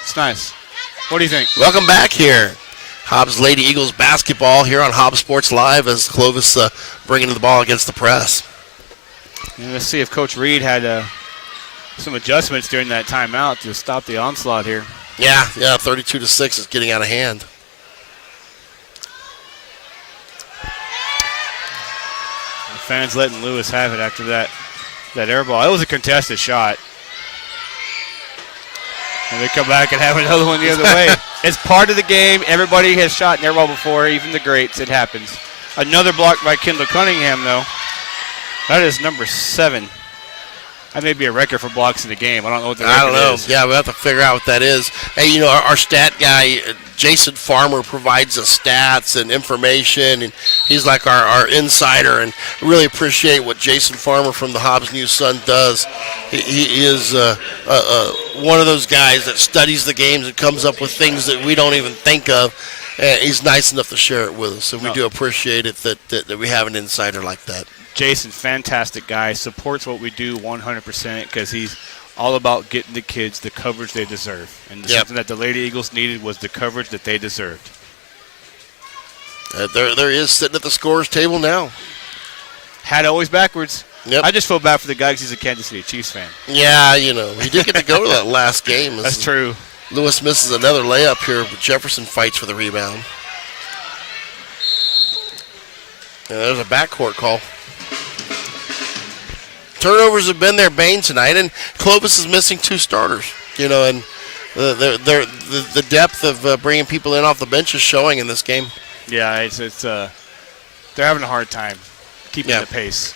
It's nice. What do you think? Welcome back here. Hobbs Lady Eagles basketball here on Hobbs Sports Live as Clovis bringing the ball against the press. And let's see if Coach Reed had some adjustments during that timeout to stop the onslaught here. Yeah, 32-6 is getting out of hand. The fans letting Lewis have it after that air ball. It was a contested shot. And they come back and have another one the other way. It's part of the game. Everybody has shot an air ball before, even the greats. It happens. Another block by Kendall Cunningham, though. That is number 7. That may be a record for blocks in the game. I don't know what the I record don't know. is. Yeah, we'll have to figure out what that is. Hey, our stat guy, Jason Farmer, provides us stats and information, and he's like our insider, and I really appreciate what Jason Farmer from the Hobbs News-Sun does. He is one of those guys that studies the games and comes up with things that we don't even think of. He's nice enough to share it with us, so we do appreciate it that we have an insider like that. Jason, fantastic guy, supports what we do 100% because he's all about getting the kids the coverage they deserve. And something that the Lady Eagles needed was the coverage that they deserved. There he is sitting at the scorer's table now. Hat always backwards. Yep. I just feel bad for the guy because he's a Kansas City Chiefs fan. Yeah, he did get to go to that last game. That's true. Lewis misses another layup here, but Jefferson fights for the rebound. And there's a backcourt call. Turnovers have been their bane tonight, and Clovis is missing 2 starters. And the depth of bringing people in off the bench is showing in this game. Yeah, it's they're having a hard time keeping the pace.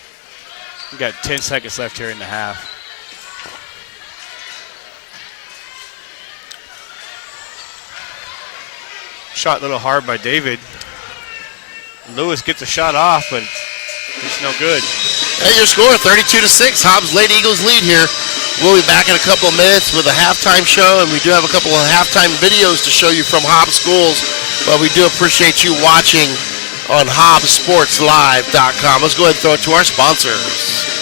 We've got 10 seconds left here in the half. Shot a little hard by David. Lewis gets a shot off, but it's no good. Hey, your score, 32-6. Hobbs Lady Eagles lead here. We'll be back in a couple of minutes with a halftime show, and we do have a couple of halftime videos to show you from Hobbs schools. But we do appreciate you watching on HobbsSportsLive.com. Let's go ahead and throw it to our sponsors.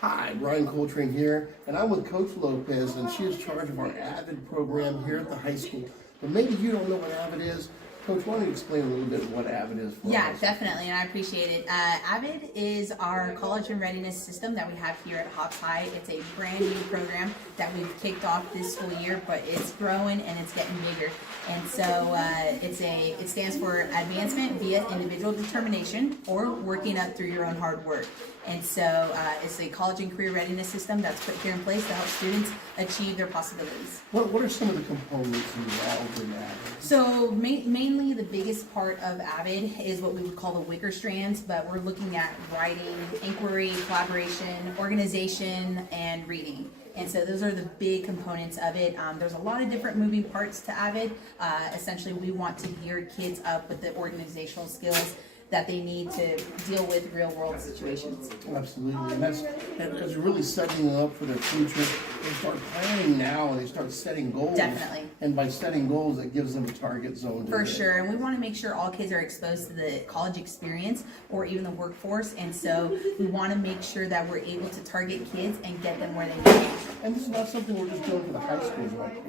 Hi, Brian Coltrane here, and I'm with Coach Lopez, and she is in charge of our AVID program here at the high school. But maybe you don't know what AVID is. Coach, why don't you explain a little bit what AVID is for us? Yeah, definitely, and I appreciate it. AVID is our college and readiness system that we have here at Hobbs High. It's a brand new program that we've kicked off this school year, but it's growing and it's getting bigger. And so it stands for advancement via individual determination or working up through your own hard work. And so it's a college and career readiness system that's put here in place to help students achieve their possibilities. What are some of the components involved in that? So mainly the biggest part of AVID is what we would call the wicker strands, but we're looking at writing, inquiry, collaboration, organization, and reading. And so those are the big components of it. There's a lot of different moving parts to AVID. Essentially, we want to gear kids up with the organizational skills that they need to deal with real world situations. Absolutely, and that's because you're really setting them up for their future. They start planning now and they start setting goals. Definitely. And by setting goals, it gives them a target zone. For sure, and we want to make sure all kids are exposed to the college experience or even the workforce, and so we want to make sure that we're able to target kids and get them where they need to be. And this is not something we're just doing for the high schools, right?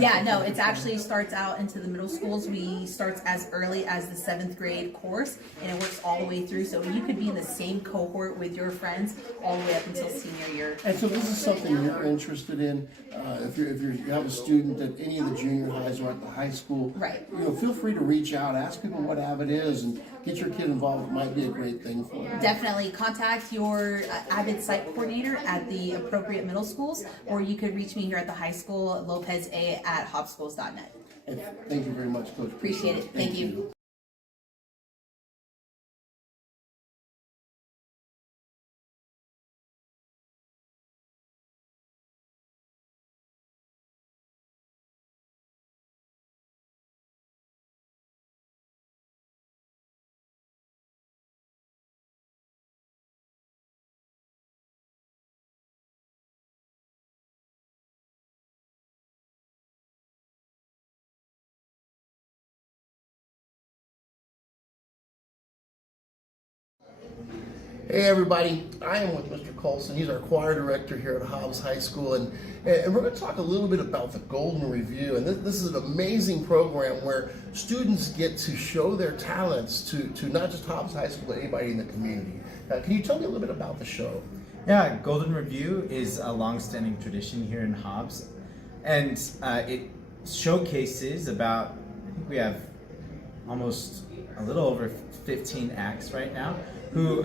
Yeah, no, it actually starts out into the middle schools. We starts as early as the 7th grade course, and it works all the way through. So you could be in the same cohort with your friends all the way up until senior year. And so this is something you're interested in. If you have a student at any of the junior highs or at the high school, Right. Feel free to reach out, ask people what AVID is, and get your kid involved. It might be a great thing for them. Definitely contact your AVID site coordinator at the appropriate middle schools, or you could reach me here at the high school, lopeza@hobbsschools.net. And thank you very much, Coach. Appreciate it. Thank you. Hey everybody, I am with Mr. Colson. He's our choir director here at Hobbs High School, and we're going to talk a little bit about the Golden Review. And this is an amazing program where students get to show their talents to not just Hobbs High School, but anybody in the community. Can you tell me a little bit about the show? Yeah, Golden Review is a long-standing tradition here in Hobbs, and it showcases about, I think we have almost a little over 15 acts right now, who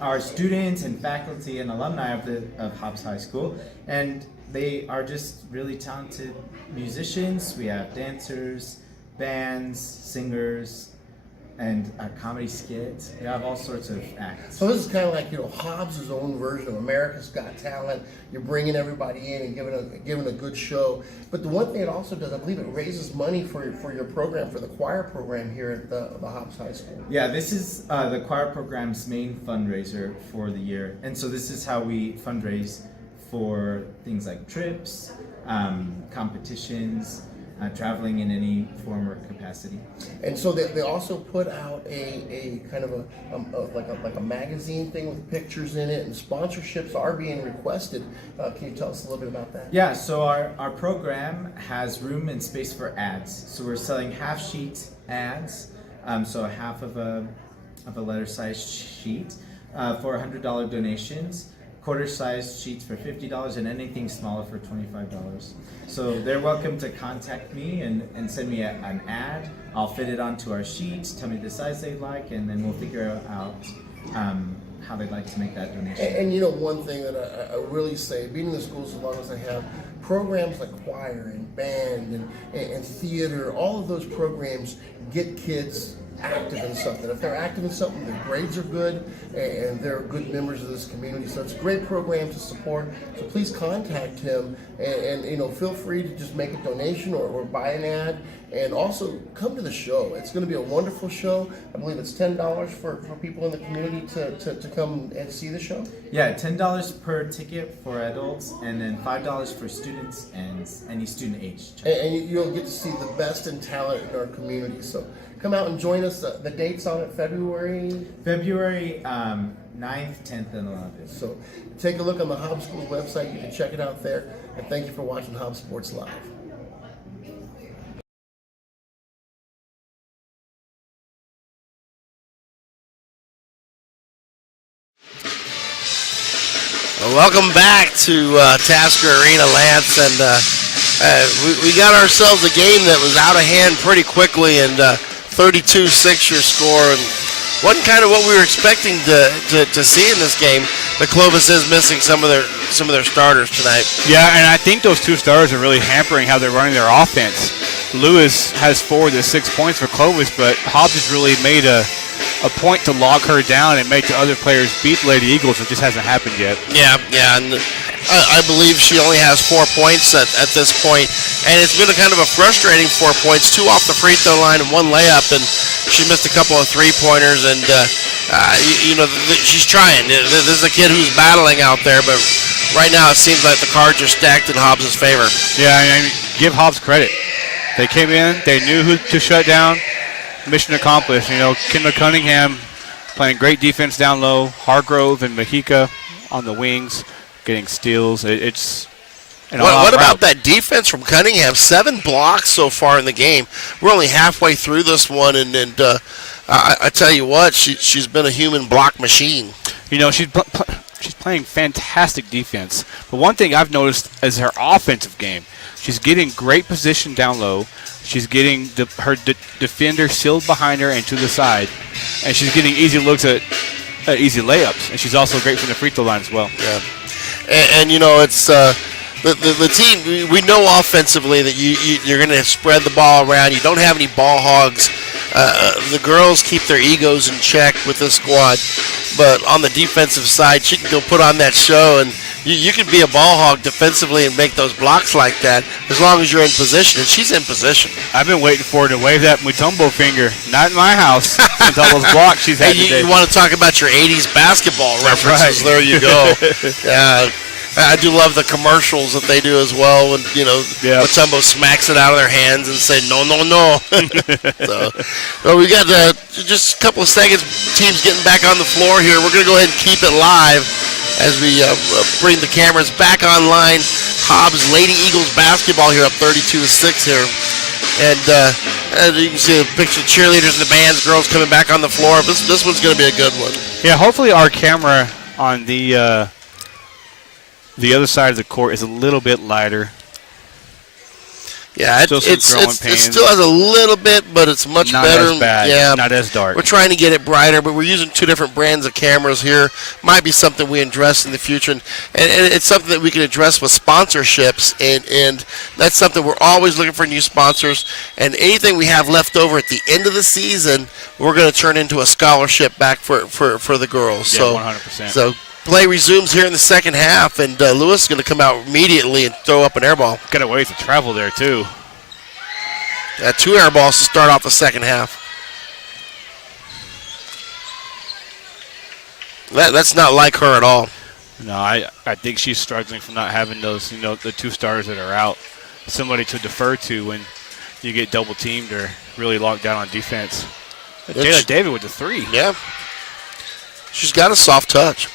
are students and faculty and alumni of Hobbs High School, and they are just really talented musicians. We have dancers, bands, singers, and a comedy skit. We have all sorts of acts. So this is kind of like, Hobbs' own version of America's Got Talent. You're bringing everybody in and giving a good show. But the one thing it also does, I believe it raises money for your program, for the choir program here at the Hobbs High School. Yeah, this is the choir program's main fundraiser for the year. And so this is how we fundraise for things like trips, competitions, traveling in any form or capacity. And so they also put out a kind of a magazine thing with pictures in it, and sponsorships are being requested. Can you tell us a little bit about that? Yeah, so our program has room and space for ads. So we're selling half sheet ads, so half of a letter-sized sheet for $100 donations. Quarter-sized sheets for $50 and anything smaller for $25. So they're welcome to contact me and send me an ad. I'll fit it onto our sheets, tell me the size they'd like, and then we'll figure out how they'd like to make that donation. And one thing that I really say, being in the schools as long as I have, programs like choir and band and theater, all of those programs get kids active in something. If they're active in something, their grades are good and they're good members of this community. So it's a great program to support. So please contact him and feel free to just make a donation or buy an ad, and also come to the show. It's going to be a wonderful show. I believe it's $10 for people in the community to come and see the show. Yeah, $10 per ticket for adults, and then $5 for students and any student age. And you'll get to see the best in talent in our community. So come out and join us. The date's on it, February 9th, 10th, and 11th. So take a look on the Hobbs School website. You can check it out there. And thank you for watching Hobbs Sports Live. Welcome back to Tasker Arena, Lance, and We got ourselves a game that was out of hand pretty quickly, and 32-6 your score, and wasn't kind of what we were expecting to see in this game. But Clovis is missing some of their starters tonight. Yeah, and I think those two stars are really hampering how they're running their offense. Lewis has 4 to 6 points for Clovis, but Hobbs has really made a point to lock her down and make the other players beat the Lady Eagles. It just hasn't happened yet. Yeah, and I believe she only has 4 points at this point, and it's been a kind of a frustrating 4 points, 2 off the free throw line and 1 layup, and she missed a couple of 3-pointers, and she's trying. This is a kid who's battling out there, but right now it seems like the cards are stacked in Hobbs' favor. Yeah, I mean, give Hobbs credit. They came in, they knew who to shut down. Mission accomplished. Kendall Cunningham playing great defense down low. Hargrove and Mahika on the wings, getting steals. It's an all-out What about route. that defense from Cunningham? 7 blocks so far in the game. We're only halfway through this one, and I tell you what, she's been a human block machine. She's playing fantastic defense. But one thing I've noticed is her offensive game. She's getting great position down low. She's getting her defender sealed behind her and to the side. And she's getting easy looks at easy layups. And she's also great from the free throw line as well. Yeah. And it's the team, we know offensively that you're going to spread the ball around. You don't have any ball hogs. The girls keep their egos in check with this squad. But on the defensive side, she can go put on that show, and you can be a ball hog defensively and make those blocks like that as long as you're in position, and she's in position. I've been waiting for her to wave that Mutombo finger. Not in my house. Since all those blocks she's had today. You want to talk about your 80s basketball references, right. There you go. Yeah. I do love the commercials that they do as well when, Mutombo smacks it out of their hands and say, no, no, no. So we got just a couple of seconds, teams getting back on the floor here. We're going to go ahead and keep it live as we bring the cameras back online. Hobbs Lady Eagles basketball here up 32-6 here. And you can see the picture of cheerleaders and the bands, girls coming back on the floor. This one's going to be a good one. Yeah, hopefully our camera on the other side of the court is a little bit lighter. Yeah, it still has a little bit, but it's much not better. Not as bad. Yeah, not as dark. We're trying to get it brighter, but we're using 2 different brands of cameras here. Might be something we address in the future, and it's something that we can address with sponsorships, and that's something we're always looking for new sponsors. And anything we have left over at the end of the season, we're going to turn into a scholarship back for the girls. Yeah, so 100%. So play resumes here in the second half, and Lewis is going to come out immediately and throw up an air ball. Got a ways to travel there, too. 2 air balls to start off the second half. That's not like her at all. No, I think she's struggling from not having those, the 2 stars that are out. Somebody to defer to when you get double teamed or really locked down on defense. Jayla David with the 3. Yeah. She's got a soft touch.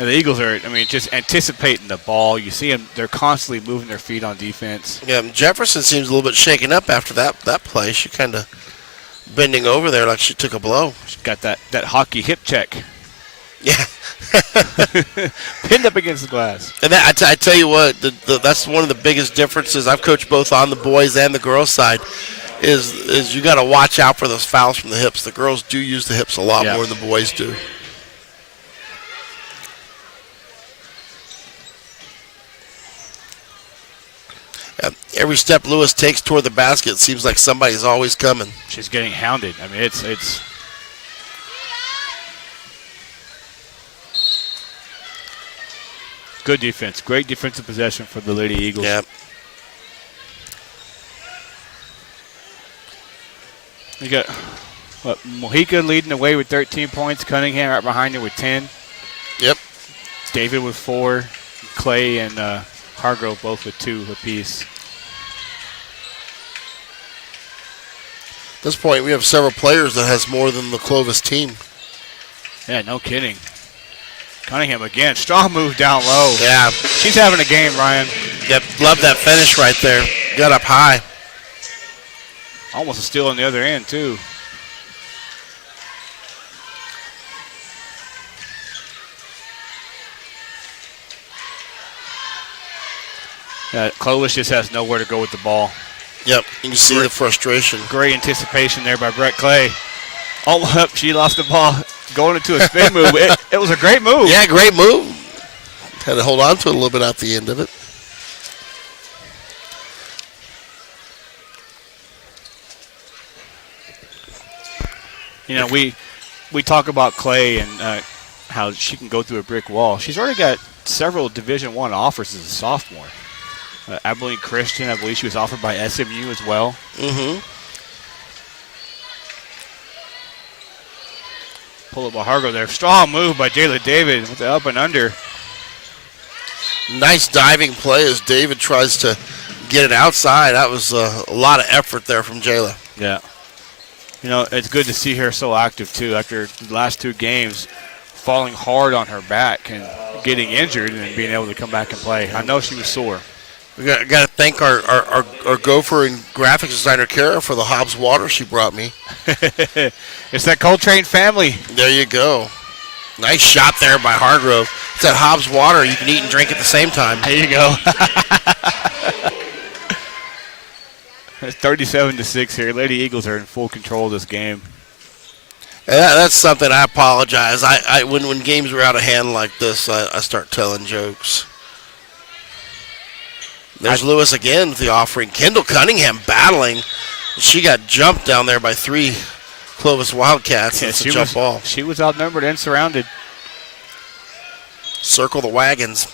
And the Eagles are, just anticipating the ball. You see them, they're constantly moving their feet on defense. Yeah, Jefferson seems a little bit shaken up after that play. She kind of bending over there like she took a blow. She's got that hockey hip check. Yeah. Pinned up against the glass. And that, I tell you what, that's one of the biggest differences. I've coached both on the boys and the girls side. Is you got to watch out for those fouls from the hips. The girls do use the hips a lot more than the boys do. Every step Lewis takes toward the basket, it seems like somebody's always coming. She's getting hounded. It's good defense. Great defensive possession for the Lady Eagles. Yeah. You got Mojica leading the way with 13 points. Cunningham right behind her with 10. Yep. David with 4. Clay and Hargrove both with 2 apiece. At this point, we have several players that has more than the Clovis team. Yeah, no kidding. Cunningham again. Strong move down low. Yeah. She's having a game, Ryan. Yep. Love that finish right there. Got up high. Almost a steal on the other end, too. Clovis just has nowhere to go with the ball. Yep, you can see the frustration. Great anticipation there by Brett Clay. Oh, she lost the ball going into a spin move. It was a great move. Yeah, great move. Had to hold on to it a little bit at the end of it. You know, we talk about Clay and how she can go through a brick wall. She's already got several Division I offers as a sophomore. Abilene Christian, I believe she was offered by SMU as well. Mm-hmm. Pull up by Hargo there. Strong move by Jayla David with the up and under. Nice diving play as David tries to get it outside. That was a lot of effort there from Jayla. Yeah. You know, it's good to see her so active, too, after the last 2 games, falling hard on her back and getting injured and being able to come back and play. I know she was sore. We got to thank our gopher and graphics designer, Kara, for the Hobbs water she brought me. It's that Coltrane family. There you go. Nice shot there by Hargrove. It's that Hobbs water. You can eat and drink at the same time. There you go. It's 37-6 here. Lady Eagles are in full control of this game. And that's something I apologize. When games were out of hand like this, I start telling jokes. There's Lewis again with the offering. Kendall Cunningham battling. She got jumped down there by 3 Clovis Wildcats. Yeah, It's a jump ball. She was outnumbered and surrounded. Circle the wagons.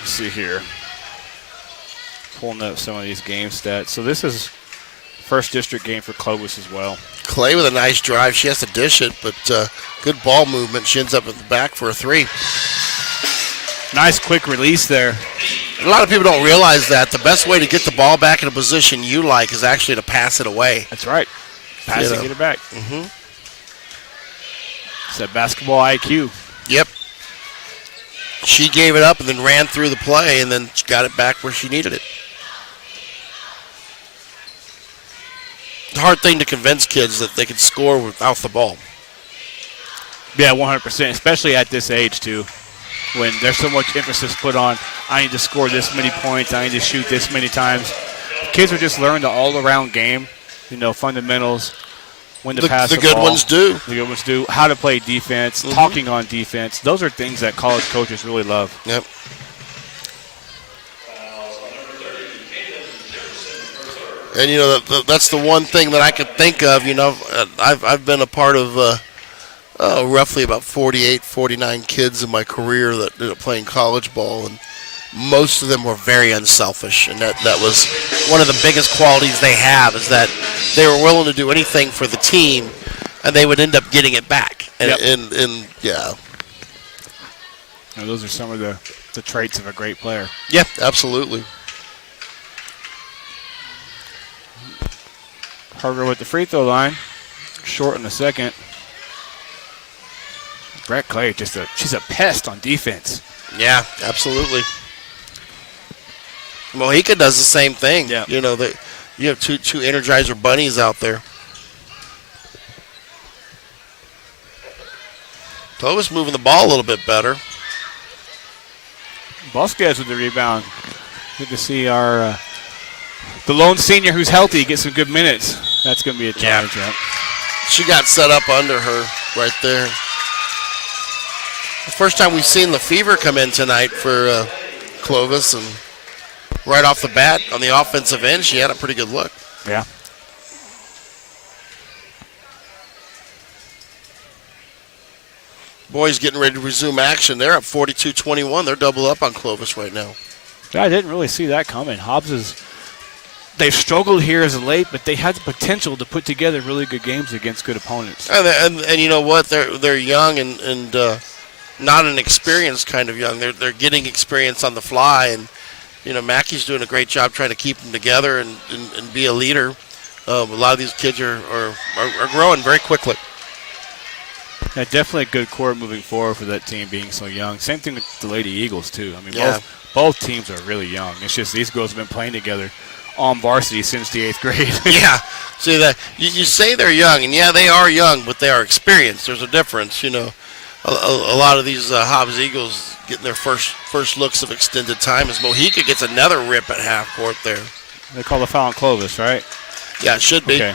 Let's see here. Pulling up some of these game stats. So this is first district game for Clovis as well. Clay with a nice drive. She has to dish it, but good ball movement. She ends up at the back for a 3. Nice quick release there. A lot of people don't realize that the best way to get the ball back in a position you like is actually to pass it away. That's right. Pass it, get it back. Mm-hmm. It's that basketball IQ. Yep. She gave it up and then ran through the play and then got it back where she needed it. It's a hard thing to convince kids that they can score without the ball. Yeah, 100%, especially at this age, too, when there's so much emphasis put on, I need to score this many points, I need to shoot this many times. Kids are just learning the all-around game, you know, fundamentals, when to pass the ball. The good ones do. The good ones do. How to play defense, talking on defense. Those are things that college coaches really love. Yep. And, you know, that's the one thing that I could think of. You know, I've been a part of roughly about 48, 49 kids in my career that ended up playing college ball, and most of them were very unselfish. And that was one of the biggest qualities they have, is that they were willing to do anything for the team, and they would end up getting it back. And yeah. You know, those are some of the traits of a great player. Yeah, absolutely. Harger with the free throw line. Short in the second. Brett Clay, she's a pest on defense. Yeah, absolutely. Mojica does the same thing. Yeah. You know, you have two Energizer bunnies out there. Clovis moving the ball a little bit better. Vasquez with the rebound. Good to see our the lone senior who's healthy get some good minutes. That's going to be a challenge. Yeah. She got set up under her right there. The first time we've seen Lefevre come in tonight for Clovis, and right off the bat on the offensive end, she had a pretty good look. Yeah. Boys getting ready to resume action. They're up 42-21. They're double up on Clovis right now. I didn't really see that coming. Hobbs they've struggled here as of late, but they had the potential to put together really good games against good opponents. And you know what? They're young and not an experienced kind of young. They're getting experience on the fly, and you know Mackey's doing a great job trying to keep them together and be a leader. A lot of these kids are growing very quickly. Yeah, definitely a good core moving forward for that team being so young. Same thing with the Lady Eagles too. I mean, both teams are really young. It's just these girls have been playing together on varsity since the 8th grade. Yeah. See that you say they're young, and yeah, they are young, but they are experienced. There's a difference, you know. A lot of these Hobbs Eagles getting their first looks of extended time as Mojica gets another rip at half court there. They call the foul on Clovis, right? Yeah, it should be. Okay.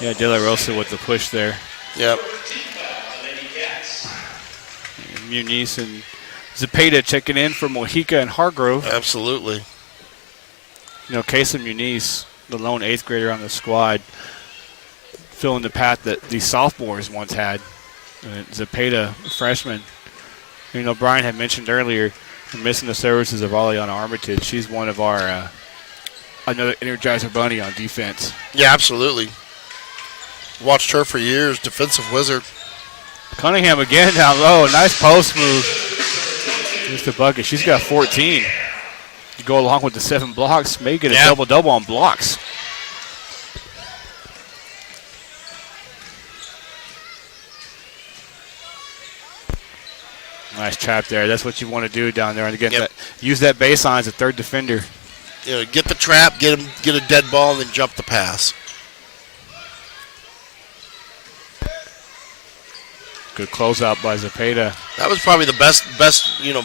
Yeah, De La Rosa with the push there. Yep. Muniz and Zepeda checking in for Mojica and Hargrove. Absolutely. You know, Case and Muniz, the lone 8th grader on the squad, filling the path that the sophomores once had. And Zepeda, freshman. You know, Brian had mentioned earlier, missing the services of Aliana Armitage. She's one of our another Energizer Bunny on defense. Yeah, absolutely. Watched her for years, defensive wizard. Cunningham again down low. Nice post move. Here's the bucket. She's got 14. You go along with the 7 blocks, may get a double-double on blocks. Nice trap there. That's what you want to do down there. And again, use that baseline as a third defender. You know, get the trap, get a dead ball, and then jump the pass. Good closeout by Zepeda. That was probably the best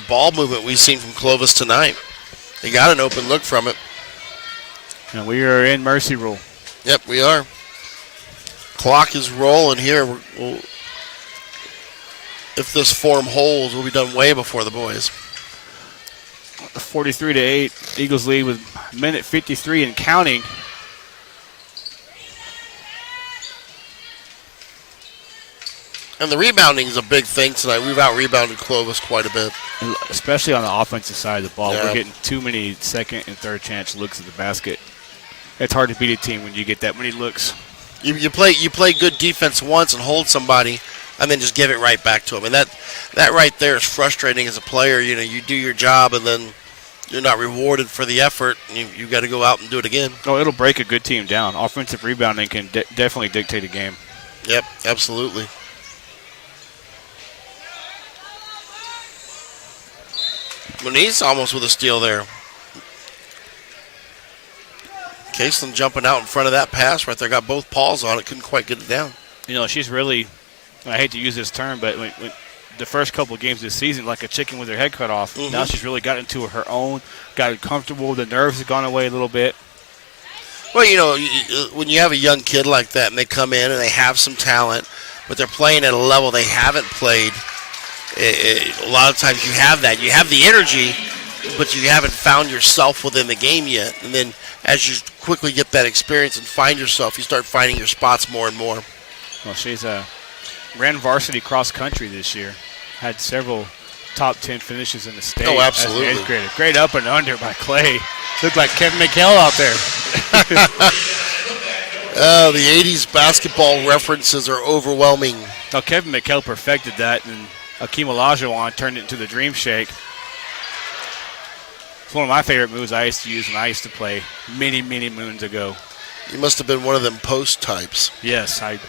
ball movement we've seen from Clovis tonight. They got an open look from it. And we are in mercy rule. Yep, we are. Clock is rolling here. If this form holds, we'll be done way before the boys. 43-8. Eagles lead with minute 53 and counting. And the rebounding is a big thing tonight. We've out-rebounded Clovis quite a bit. Especially on the offensive side of the ball. Yeah. We're getting too many second and third chance looks at the basket. It's hard to beat a team when you get that many looks. You play good defense once and hold somebody, and then just give it right back to them. And that right there is frustrating as a player. You know, you do your job, and then you're not rewarded for the effort. You got to go out and do it again. Oh, it'll break a good team down. Offensive rebounding can definitely dictate a game. Yep, absolutely. Muniz almost with a steal there. Caseland jumping out in front of that pass right there. Got both paws on it. Couldn't quite get it down. You know, she's really, I hate to use this term, but when the first couple of games this season, like a chicken with her head cut off. Mm-hmm. Now she's really got into her own, got comfortable. The nerves have gone away a little bit. Well, you know, when you have a young kid like that and they come in and they have some talent, but they're playing at a level they haven't played, a lot of times you have that. You have the energy, but you haven't found yourself within the game yet. And then as you quickly get that experience and find yourself, you start finding your spots more and more. Well, she's ran varsity cross country this year. Had several top 10 finishes in the state. Oh, absolutely. As an 8th grader. Great up and under by Clay. Looked like Kevin McHale out there. The 80s basketball references are overwhelming. Now, Kevin McHale perfected that, and Akeem Olajuwon turned it into the Dream Shake. It's one of my favorite moves I used to use when I used to play many, many moons ago. You must have been one of them post types. Yes, I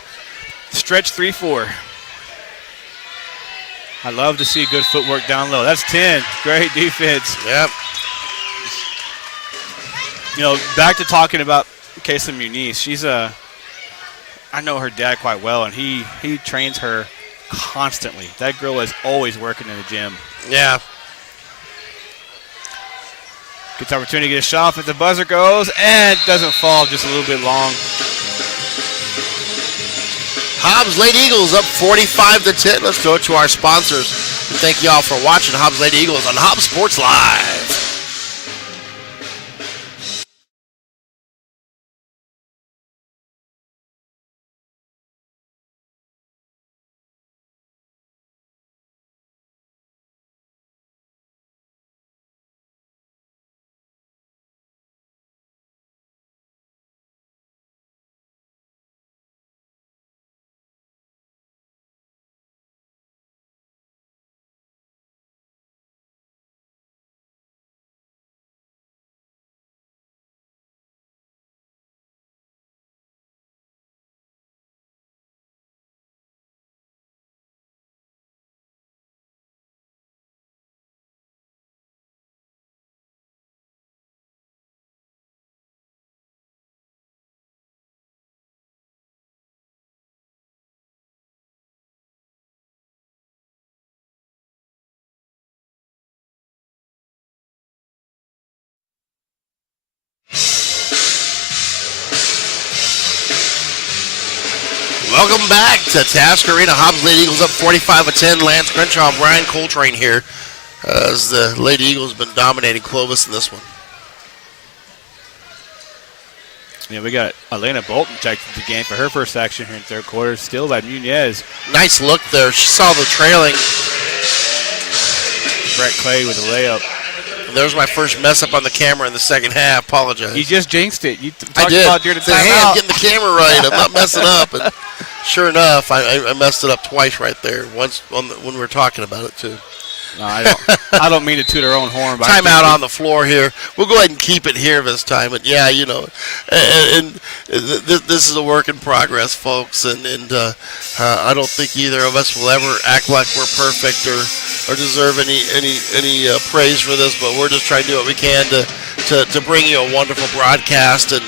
stretch 3-4. I love to see good footwork down low. That's 10. Great defense. Yep. You know, back to talking about Kayla Muniz. She's I know her dad quite well, and he trains her constantly. That girl is always working in the gym. Yeah. Gets opportunity to get a shot off, but the buzzer goes and doesn't fall, just a little bit long. Hobbs Lady Eagles up 45-10. Let's go to our sponsors. Thank you all for watching Hobbs Lady Eagles on Hobbs Sports Live. Welcome back to Task Arena. Hobbs Lady Eagles up 45-10. Lance Crenshaw, Brian Coltrane here, as the Lady Eagles have been dominating Clovis in this one. Yeah, we got Elena Bolton checked into the game for her first action here in third quarter, still by Munez. Nice look there. She saw the trailing. Brett Clay with a layup. There's my first mess up on the camera in the second half. Apologize. You just jinxed it. You I talked did. about during the Say, hey, I'm timeout. getting the camera right. I'm not messing up. And sure enough, I messed it up twice right there. Once when we were talking about it too. No, I don't mean to toot our own horn. But Timeout on the floor here. We'll go ahead and keep it here this time. But yeah, you know, and this is a work in progress, folks. And I don't think either of us will ever act like we're perfect or deserve any praise for this. But we're just trying to do what we can to bring you a wonderful broadcast and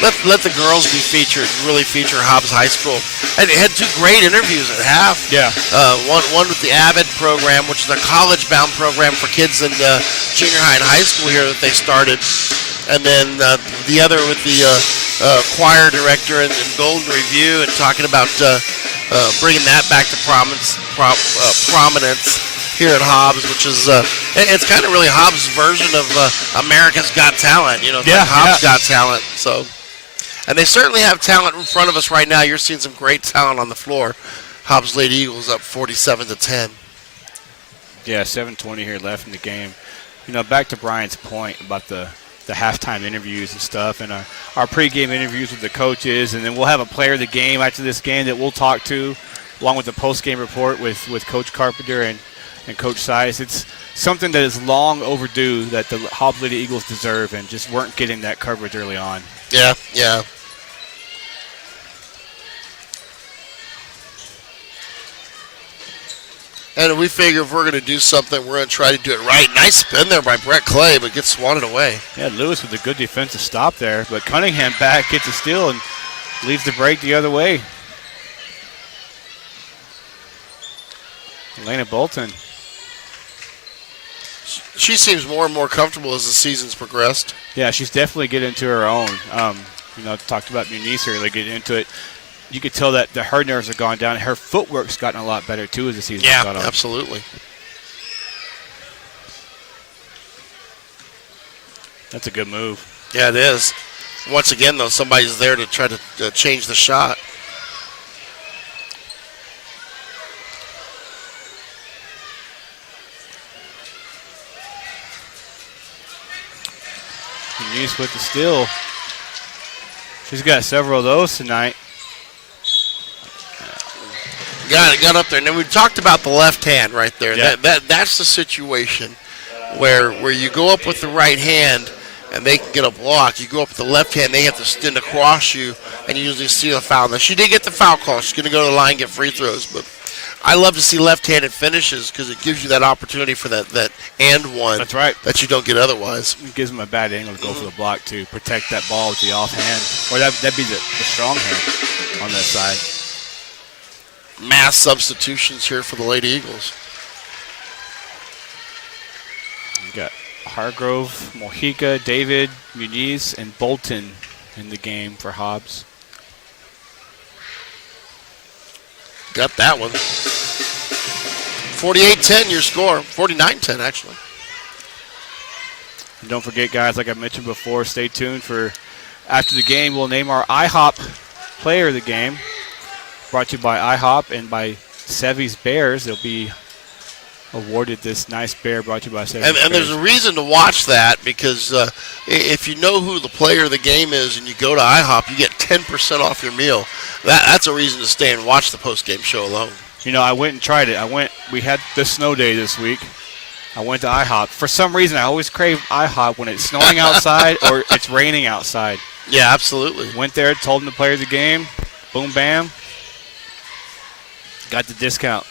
let the girls be featured. Really feature Hobbs High School. And it had two great interviews at half. Yeah. One with the AVID program, which is a college-bound program for kids in junior high and high school here that they started. And then the other with the choir director and Golden Review, and talking about bringing that back to prominence here at Hobbs, which is it's kind of really Hobbs' version of America's Got Talent. You know, it's like Hobbs Got Talent. So, and they certainly have talent in front of us right now. You're seeing some great talent on the floor. Hobbs Lady Eagles up 47-10. Yeah, 7:20 here left in the game. You know, back to Brian's point about the halftime interviews and stuff, and our pregame interviews with the coaches, and then we'll have a player of the game after this game that we'll talk to, along with the postgame report with Coach Carpenter and Coach Size. It's something that is long overdue that the Hobbs Lady Eagles deserve and just weren't getting that coverage early on. Yeah. And we figure if we're going to do something, we're going to try to do it right. Nice spin there by Brett Clay, but gets swatted away. Yeah, Lewis with a good defensive stop there, but Cunningham back gets a steal and leaves the break the other way. Elena Bolton. She seems more and more comfortable as the season's progressed. Yeah, she's definitely getting into her own. You know, talked about Muniz earlier, getting into it. You could tell that her nerves are gone down. Her footwork's gotten a lot better, too, as the season's gone on. Yeah, absolutely. That's a good move. Yeah, it is. Once again, though, somebody's there to try to change the shot. Muniz with the steal. She's got several of those tonight. Got up there. And then we talked about the left hand right there. Yeah. That's the situation where you go up with the right hand and they can get a block. You go up with the left hand, they have to stand across you, and you usually see a foul. Now, she did get the foul call. She's going to go to the line and get free throws. But I love to see left-handed finishes because it gives you that opportunity for that and one. That's right. That you don't get otherwise. It gives them a bad angle to go for the block to protect that ball with the offhand. Or that'd be the strong hand on that side. Mass substitutions here for the Lady Eagles. You got Hargrove, Mojica, David, Muniz, and Bolton in the game for Hobbs. Got that one. 48-10 your score. 49-10 actually. And don't forget, guys, like I mentioned before, stay tuned for after the game. We'll name our IHOP player of the game. Brought to you by IHOP and by Sevy's Bears. They'll be awarded this nice bear brought to you by Sevy's Bears. And there's a reason to watch that because if you know who the player of the game is and you go to IHOP, you get 10% off your meal. That's a reason to stay and watch the post-game show alone. You know, I went and tried it. We had the snow day this week. I went to IHOP. For some reason, I always crave IHOP when it's snowing outside or it's raining outside. Yeah, absolutely. Went there, told them to play the game. Boom, bam. Got the discount.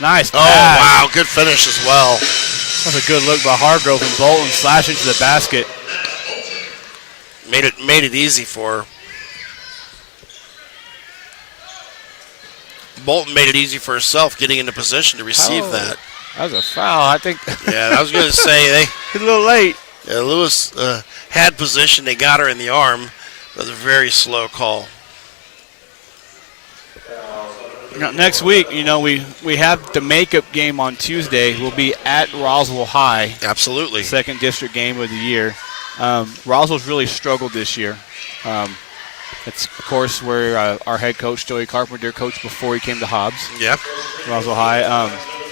Nice pass. Oh, wow. Good finish as well. That's a good look by Hargrove and Bolton slash into the basket. Made it easy for her. Bolton made it easy for herself getting into position to receive that. That was a foul, I think. Yeah, I was going to say a little late. Yeah, Lewis had position. They got her in the arm. That was a very slow call. Now, next week, we have the makeup game on Tuesday. We'll be at Roswell High. Absolutely. Second district game of the year. Roswell's really struggled this year. It's, of course, where our head coach, Joey Carpenter, coached before he came to Hobbs. Yeah. Roswell High.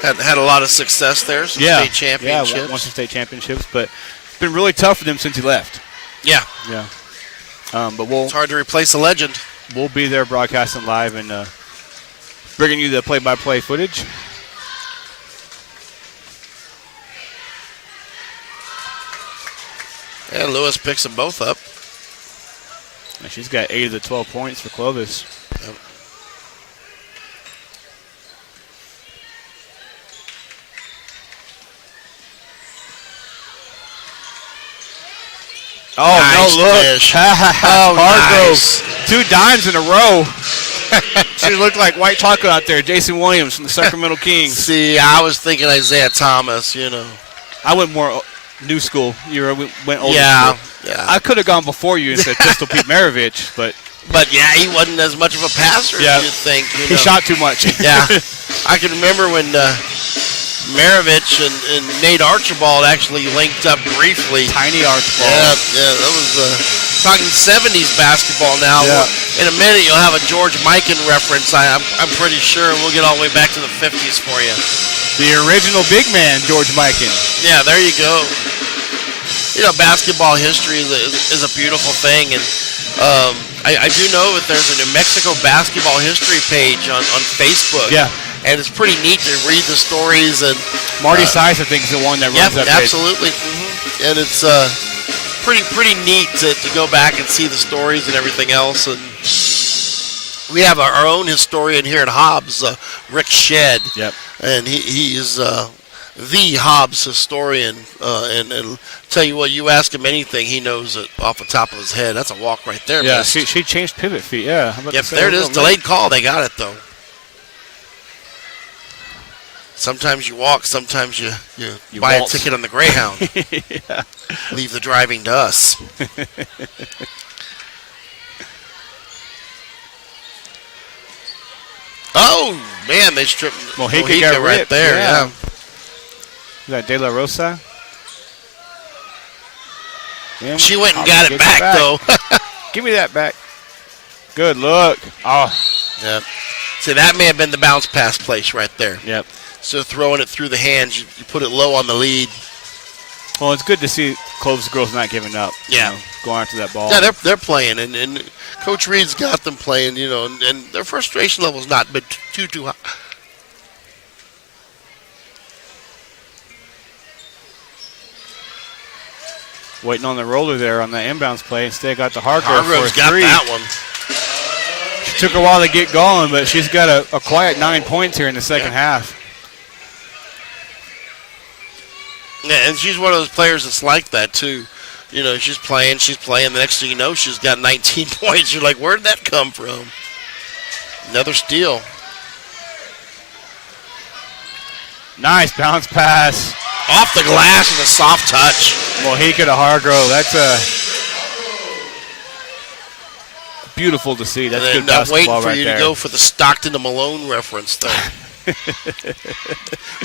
Had a lot of success there, some state championships. Yeah, won some state championships, but it's been really tough for them since he left. Yeah. Yeah. But it's hard to replace a legend. We'll be there broadcasting live and bringing you the play-by-play footage. And Lewis picks them both up. And she's got 8 of the 12 points for Clovis. Yep. Oh, nice no, look. dish. Hargrove, Nice. 2 dimes in a row. She looked like white chocolate out there. Jason Williams from the Sacramento Kings. See, I was thinking Isaiah Thomas, I went more new school. You went old Yeah, school. yeah. I could have gone before you and said Pistol Pete Maravich, but But, yeah, he wasn't as much of a passer Yeah. as you'd think. he shot too much. Yeah. I can remember when Maravich and Nate Archibald actually linked up briefly. Tiny Archibald. Yeah, that was talking 70s basketball now. Yeah. In a minute, you'll have a George Mikan reference, I'm pretty sure, and we'll get all the way back to the 50s for you. The original big man, George Mikan. Yeah, there you go. Basketball history is a beautiful thing, and I do know that there's a New Mexico basketball history page on Facebook. Yeah. And it's pretty neat to read the stories. And Marty Size, I think, is the one that runs that page. Absolutely. Mm-hmm. And it's pretty neat to go back and see the stories and everything else. And we have our own historian here at Hobbs, Rick Shedd. Yep. And he is the Hobbs historian. And tell you what, you ask him anything, he knows it off the top of his head. That's a walk right there. Yeah, Miss. she changed pivot feet. Yeah. How about Yep, to say there it a is. little Delayed call. They got it, though. Sometimes you walk, sometimes you buy waltz. a ticket on the Greyhound. Yeah. Leave the driving to us. Oh, man, they stripped Mojica got right ripped, there. yeah. Yeah. Is that De La Rosa? Yeah, She went and Hobbs got it gets back, though. Give me that back. Good look. Oh, Yep. See, that may have been the bounce pass place right there. yep. So throwing it through the hands, you put it low on the lead. Well, it's good to see Clovis girls not giving up. Yeah. Going after that ball. Yeah, they're playing, and Coach Reed's got them playing, and their frustration level's not been too high. Waiting on the roller there on the inbounds play. Instead, got the Hargrove Hargrove's for a got 3. that one. She took a while to get going, but she's got a quiet 9 points here in the second half. Yeah, and she's one of those players that's like that, too. She's playing. The next thing you know, she's got 19 points. You're like, where'd that come from? Another steal. Nice bounce pass. Off the glass with a soft touch. Mojica to Hargrove. That's beautiful to see. That's good And I'm waiting basketball for right you there. to go for the Stockton to Malone reference there.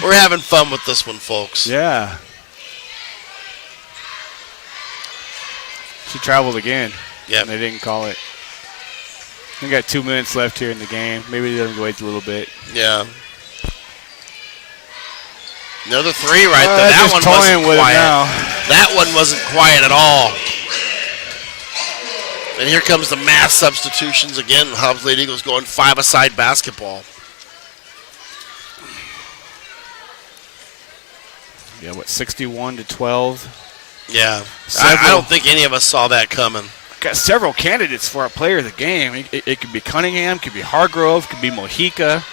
We're having fun with this one, folks. Yeah. She traveled again. Yep. And they didn't call it. We got 2 minutes left here in the game. Maybe they'll wait a little bit. Yeah. Another 3 right there. That just one toying wasn't with it quiet. now. That one wasn't quiet at all. And here comes the mass substitutions again. Hobbs Lady Eagles going 5-a-side basketball. Yeah, 61-12. Yeah. I don't think any of us saw that coming. Got several candidates for our player of the game. It could be Cunningham, could be Hargrove, could be Mojica.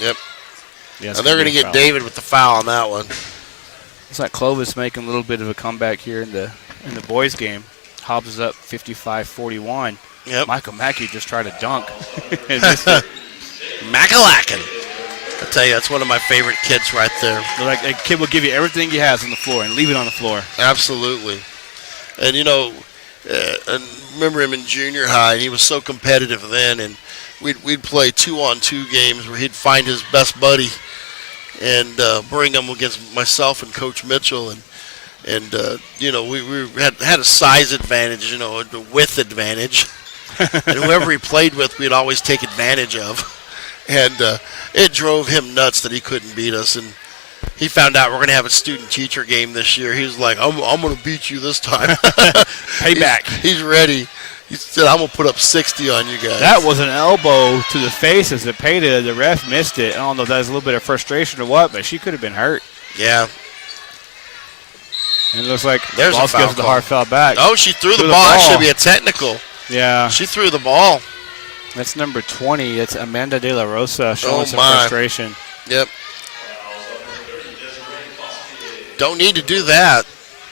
Yep. Yeah, And they're going to get David with the foul on that one. Looks like Clovis making a little bit of a comeback here in the boys' game. Hobbs is up 55-41. Yep. Michael Mackey just tried to dunk. And missed it. Macalacan. I tell you, that's one of my favorite kids right there. Like a kid will give you everything he has on the floor and leave it on the floor. Absolutely. And, I remember him in junior high, and he was so competitive then. And we'd play 2-on-2 games where he'd find his best buddy and bring him against myself and Coach Mitchell. And we had a size advantage, a width advantage. And whoever he played with, we'd always take advantage of. And it drove him nuts that he couldn't beat us. And he found out we're going to have a student-teacher game this year. He was like, I'm going to beat you this time. Payback. He's ready. He said, I'm going to put up 60 on you guys. That was an elbow to the face as it paid it. The ref missed it. I don't know if that was a little bit of frustration or what, but she could have been hurt. Yeah. And it looks like There's a foul the hard foul back. Oh, she threw the ball. It should be a technical. Yeah. She threw the ball. That's number 20. That's Amanda De La Rosa showing some my. frustration. Yep. Don't need to do that.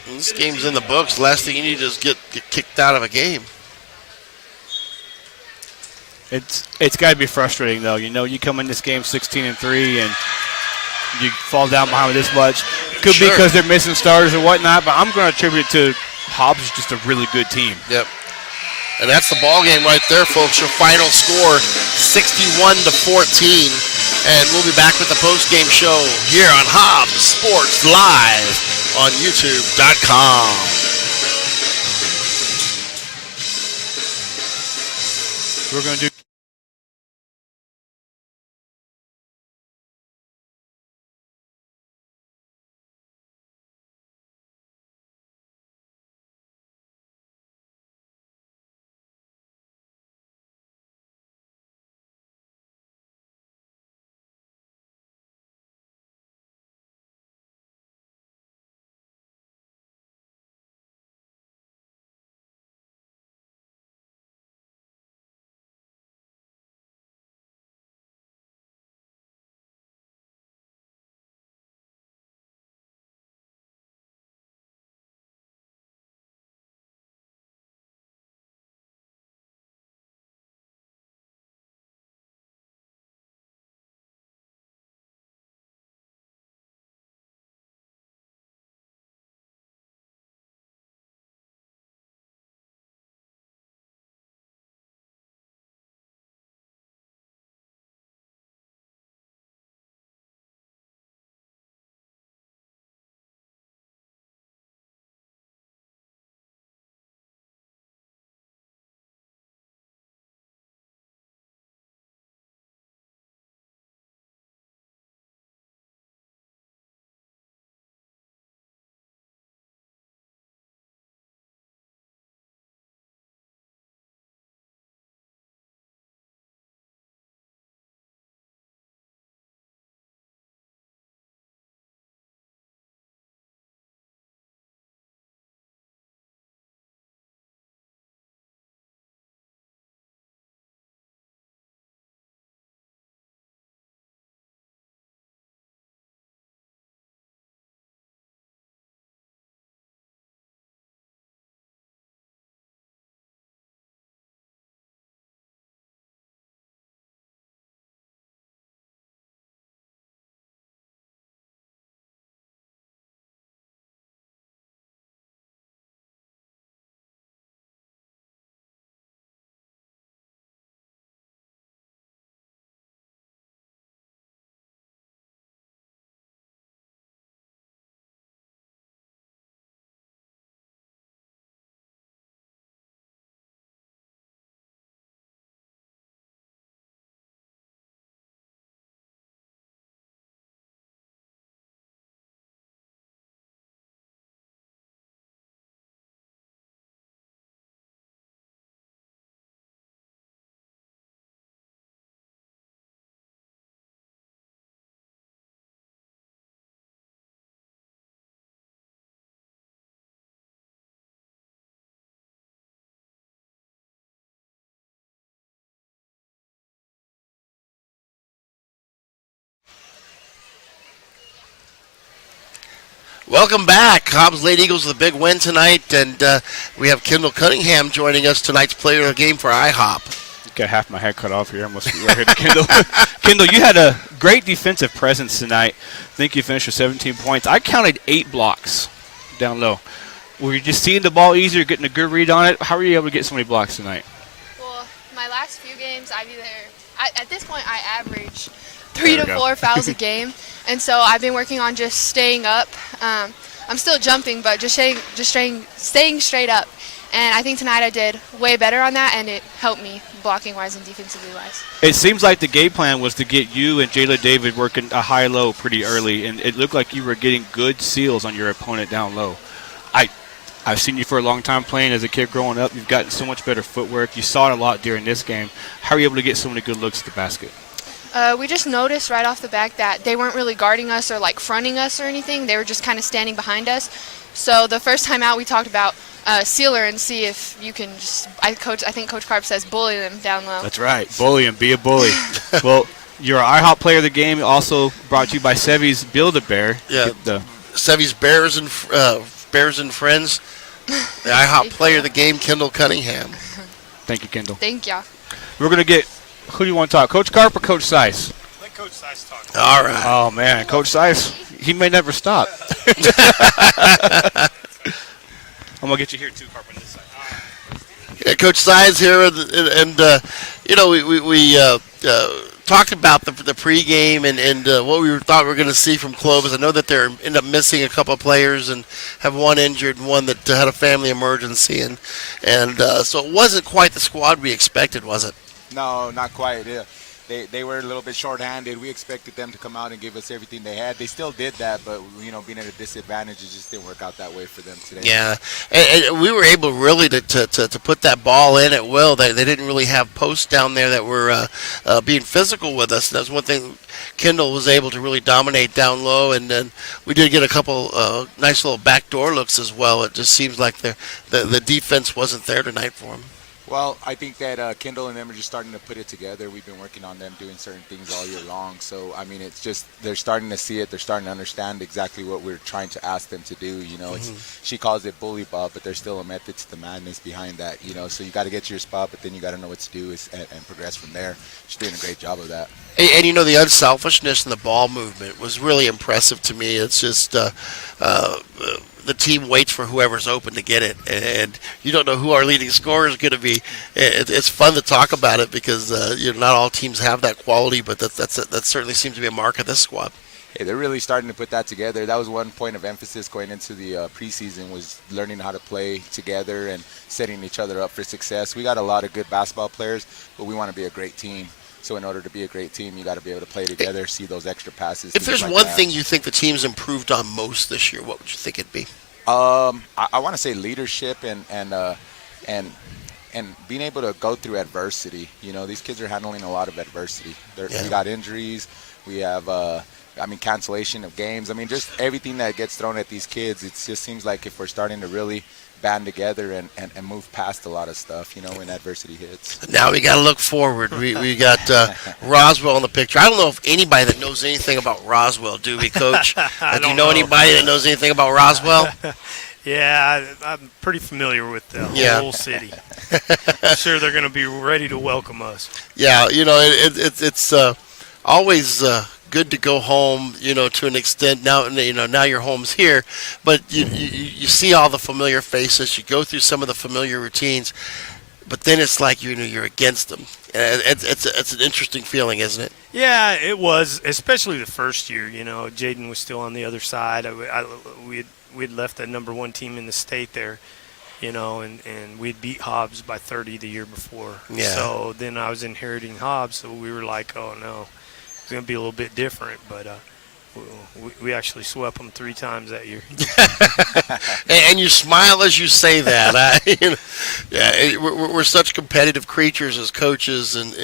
This game's in the books. Last thing you need is get kicked out of a game. It's got to be frustrating, though. You come in this game 16-3 and you fall down behind with this much. Could be because they're missing starters or whatnot, but I'm going to attribute it to Hobbs is just a really good team. Yep. And that's the ball game right there, folks. Your final score, 61-14. And we'll be back with the post-game show here on Hobbs Sports Live on YouTube.com. We're going to do Welcome back. Hobbs Lady Eagles with a big win tonight, and we have Kendall Cunningham joining us, tonight's player of the game for IHOP. Got half my head cut off here. I must be right here to Kendall. Kendall, you had a great defensive presence tonight. I think you finished with 17 points. I counted 8 blocks down low. Were you just seeing the ball easier, getting a good read on it? How were you able to get so many blocks tonight? Well, my last few games, at this point, I average 3 to 4 fouls a game, and so I've been working on just staying up. I'm still jumping, but just staying straight up. And I think tonight I did way better on that, and it helped me blocking-wise and defensively-wise. It seems like the game plan was to get you and Jayla David working a high-low pretty early, and it looked like you were getting good seals on your opponent down low. I've seen you for a long time playing as a kid growing up. You've gotten so much better footwork. You saw it a lot during this game. How are you able to get so many good looks at the basket? We just noticed right off the back that they weren't really guarding us or like fronting us or anything. They were just kind of standing behind us. So the first time out, we talked about sealer and see if you can just. I think Coach Karp says bully them down low. That's right. Bully them. Be a bully. Well, you're our IHOP player of the game. Also brought to you by Sevy's Build-A-Bear. Yeah. Sevy's Bears and Friends. The IHOP player of the game, Kendall Cunningham. Thank you, Kendall. Thank ya. We're going to get. Who do you want to talk? Coach Karp or Coach Sice? Let Coach Sice talk. All right. Oh, man. Coach Sice, he may never stop. I'm going to get you here, too, Karp, on this side. Yeah, Coach Size here, and we talked about the pregame and what we thought we were going to see from Clovis. I know that they ended up missing a couple of players and have one injured and one that had a family emergency, and so it wasn't quite the squad we expected, was it? No, not quite. Yeah. They were a little bit short-handed. We expected them to come out and give us everything they had. They still did that, but being at a disadvantage, it just didn't work out that way for them today. Yeah, and we were able really to put that ball in at will. They didn't really have posts down there that were being physical with us. That's one thing. Kendall was able to really dominate down low, and then we did get a couple nice little backdoor looks as well. It just seems like the defense wasn't there tonight for them. Well, I think that Kendall and them are just starting to put it together. We've been working on them doing certain things all year long. So, I mean, it's just they're starting to see it. They're starting to understand exactly what we're trying to ask them to do. She calls it bully ball, but there's still a method to the madness behind that. So you got to get to your spot, but then you got to know what to do and progress from there. She's doing a great job of that. And the unselfishness in the ball movement was really impressive to me. It's just the team waits for whoever's open to get it, and you don't know who our leading scorer is going to be. It's fun to talk about it because not all teams have that quality, but that certainly seems to be a mark of this squad. Hey, they're really starting to put that together. That was one point of emphasis going into the preseason, was learning how to play together and setting each other up for success. We got a lot of good basketball players, but we want to be a great team. So in order to be a great team, you got to be able to play together, see those extra passes. If there's one thing you think the team's improved on most this year, what would you think it'd be? I want to say leadership and being able to go through adversity. These kids are handling a lot of adversity. We got injuries. We have, cancellation of games. Just everything that gets thrown at these kids. It just seems like if we're starting to really band together and move past a lot of stuff, when adversity hits. Now we got to look forward. We got Roswell in the picture. I don't know if anybody that knows anything about Roswell, do we, Coach? Do you know anybody that knows anything about Roswell? Yeah, I'm pretty familiar with the whole city. I'm sure they're going to be ready to welcome us. Yeah, it's always good to go home, to an extent. Now your home's here, but you see all the familiar faces. You go through some of the familiar routines, but then it's like you're against them. And it's an interesting feeling, isn't it? Yeah, it was, especially the first year. Jaden was still on the other side. We'd left the number one team in the state there, and we'd beat Hobbs by 30 the year before. Yeah. So then I was inheriting Hobbs, so we were like, oh no. It's going to be a little bit different, but we actually swept them 3 times that year. And you smile as you say that. We're such competitive creatures as coaches, and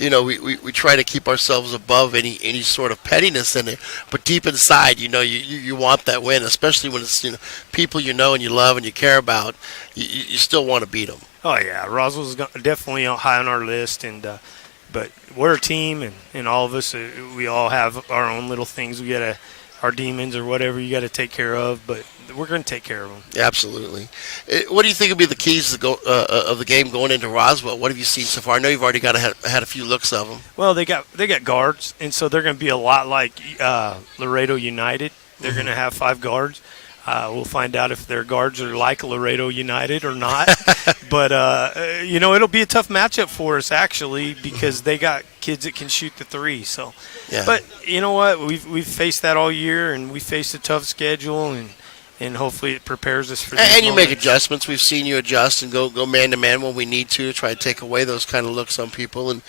we try to keep ourselves above any sort of pettiness in it. But deep inside, you want that win, especially when it's people and you love and you care about. You still want to beat them. Oh yeah, Roswell's definitely high on our list, but we're a team, and all of us, we all have our own little things. We got our demons or whatever you got to take care of, but we're going to take care of them. Absolutely. What do you think would be the keys of the game going into Roswell? What have you seen so far? I know you've already had a few looks of them. Well, they got guards, and so they're going to be a lot like Laredo United. They're going to have 5 guards. We'll find out if their guards are like Laredo United or not. But, it'll be a tough matchup for us, actually, because they got kids that can shoot the three. So, Yeah. But you know what? We've faced that all year, and we faced a tough schedule, and hopefully it prepares us for these And you make moments. adjustments. We've seen you adjust and go man to man when we need to try to take away those kind of looks on people. And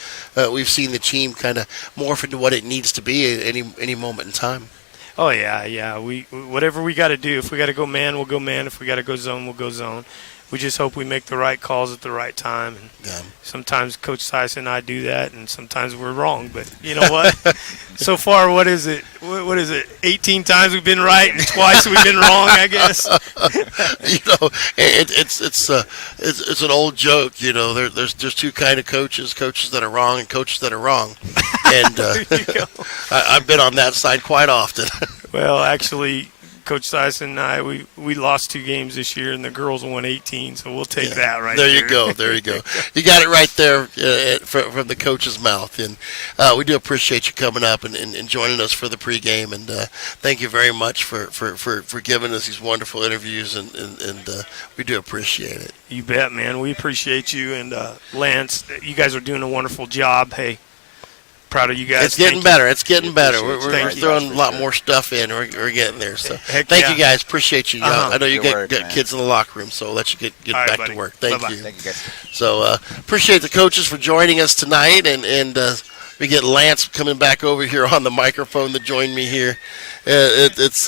we've seen the team kind of morph into what it needs to be at any moment in time. Oh yeah. We whatever we got to do. If we got to go man, we'll go man. If we got to go zone, we'll go zone. We just hope we make the right calls at the right time. And Yeah. sometimes Coach Tyson and I do that, and sometimes we're wrong. But you know what? So far, what is it? What is it? 18 times we've been right, and twice we've been wrong, I guess. It's an old joke. There's two kind of coaches that are wrong and coaches that are wrong. And I've been on that side quite often. Well, actually, Coach Tyson and I, we lost 2 games this year, and the girls won 18, so we'll take that right there. There you go. You got it right there from the coach's mouth. And we do appreciate you coming up and joining us for the pregame. And thank you very much for giving us these wonderful interviews, and we do appreciate it. You bet, man. We appreciate you. And Lance, you guys are doing a wonderful job. Hey, proud of you guys. It's getting better. It's getting better. We're Thank you. throwing a lot more stuff in. We're getting there. So Heck thank yeah. you guys. Appreciate you. I know you Good got work, kids in the locker room, so I'll let you get All right, back buddy. to work. Thank Bye-bye. you. Thank you, guys. So appreciate the coaches for joining us tonight, and we get Lance coming back over here on the microphone to join me here. It's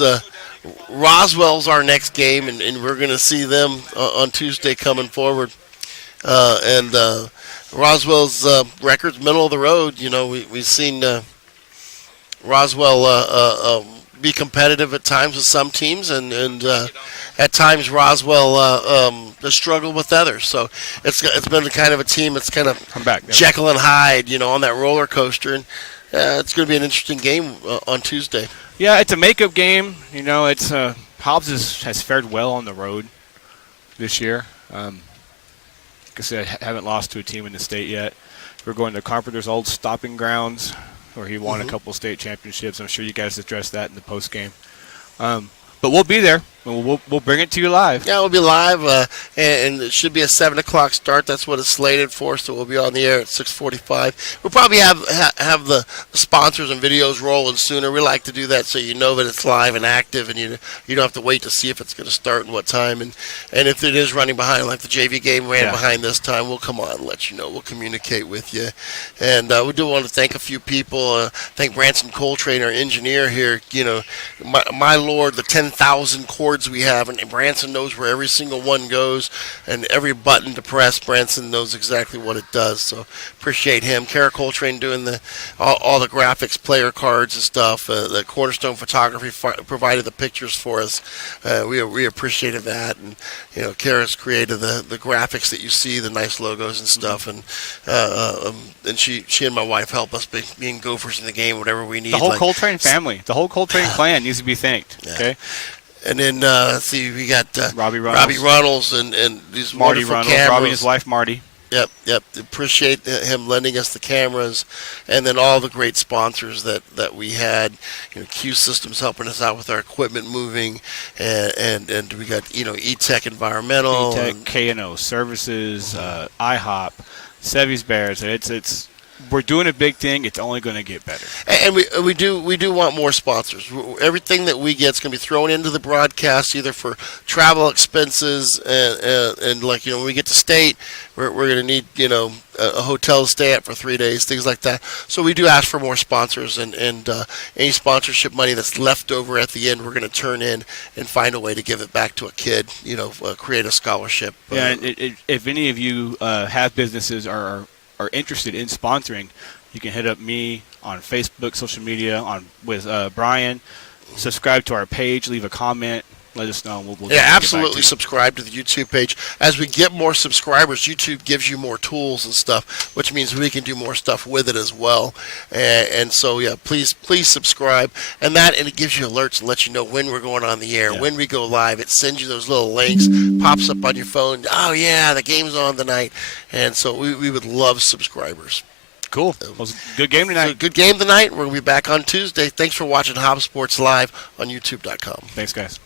Roswell's our next game, and we're going to see them on Tuesday coming forward. Roswell's record's middle of the road. We've seen Roswell be competitive at times with some teams, and at times Roswell has struggled with others. So it's been kind of a team that's kind of I'm back. Jekyll and Hyde, on that roller coaster. And it's going to be an interesting game on Tuesday. Yeah, it's a makeup game. It's Hobbs has fared well on the road this year. Like I said, haven't lost to a team in the state yet. We're going to Carpenter's old stopping grounds, where he won a couple state championships. I'm sure you guys addressed that in the post game. But we'll be there. We'll bring it to you live. Yeah, we'll be live, and it should be a 7 o'clock start. That's what it's slated for, so we'll be on the air at 6:45. We'll probably have the sponsors and videos rolling sooner. We like to do that so you know that it's live and active, and you don't have to wait to see if it's going to start and what time. And if it is running behind, like the JV game ran behind this time, we'll come on and let you know. We'll communicate with you. And we do want to thank a few people. Thank Branson Coltrane, our engineer here. My Lord, the 10,000 cords we have, and Branson knows where every single one goes, and every button to press, Branson knows exactly what it does. So appreciate him. Kara Coltrane doing all the graphics, player cards and stuff. The Cornerstone Photography provided the pictures for us. We appreciated that, and Kara's created the graphics that you see, the nice logos and stuff, and she and my wife help us being Gophers in the game, whatever we need. The whole Coltrane family, the whole Coltrane clan needs to be thanked. Yeah. Okay. And then let's see, we got Robbie Runnels and these Marty wonderful Runnels, cameras. Robbie and his wife Marty. Yep. Appreciate him lending us the cameras, and then all the great sponsors that we had. Q Systems helping us out with our equipment moving, and we got E-Tech Environmental, E-Tech, K&O Services, IHOP, Sevy's Bears. It's we're doing a big thing. It's only going to get better. And we do want more sponsors. Everything that we get is going to be thrown into the broadcast, either for travel expenses and like when we get to state, we're going to need a hotel to stay at for 3 days, things like that. So we do ask for more sponsors, and any sponsorship money that's left over at the end, we're going to turn in and find a way to give it back to a kid. Create a scholarship. Yeah. If any of you have businesses or are interested in sponsoring, you can hit up me on Facebook, social media, with Brian. Subscribe to our page, leave a comment, let us know. We'll absolutely subscribe to the YouTube page. As we get more subscribers, YouTube gives you more tools and stuff, which means we can do more stuff with it as well. And so, please subscribe. And it gives you alerts and lets you know when we're going on the air, when we go live. It sends you those little links, pops up on your phone. Oh, yeah, the game's on tonight. And so we would love subscribers. Cool. It was a good game tonight. So good game tonight. We're going to be back on Tuesday. Thanks for watching Hobbs Sports Live on YouTube.com. Thanks, guys.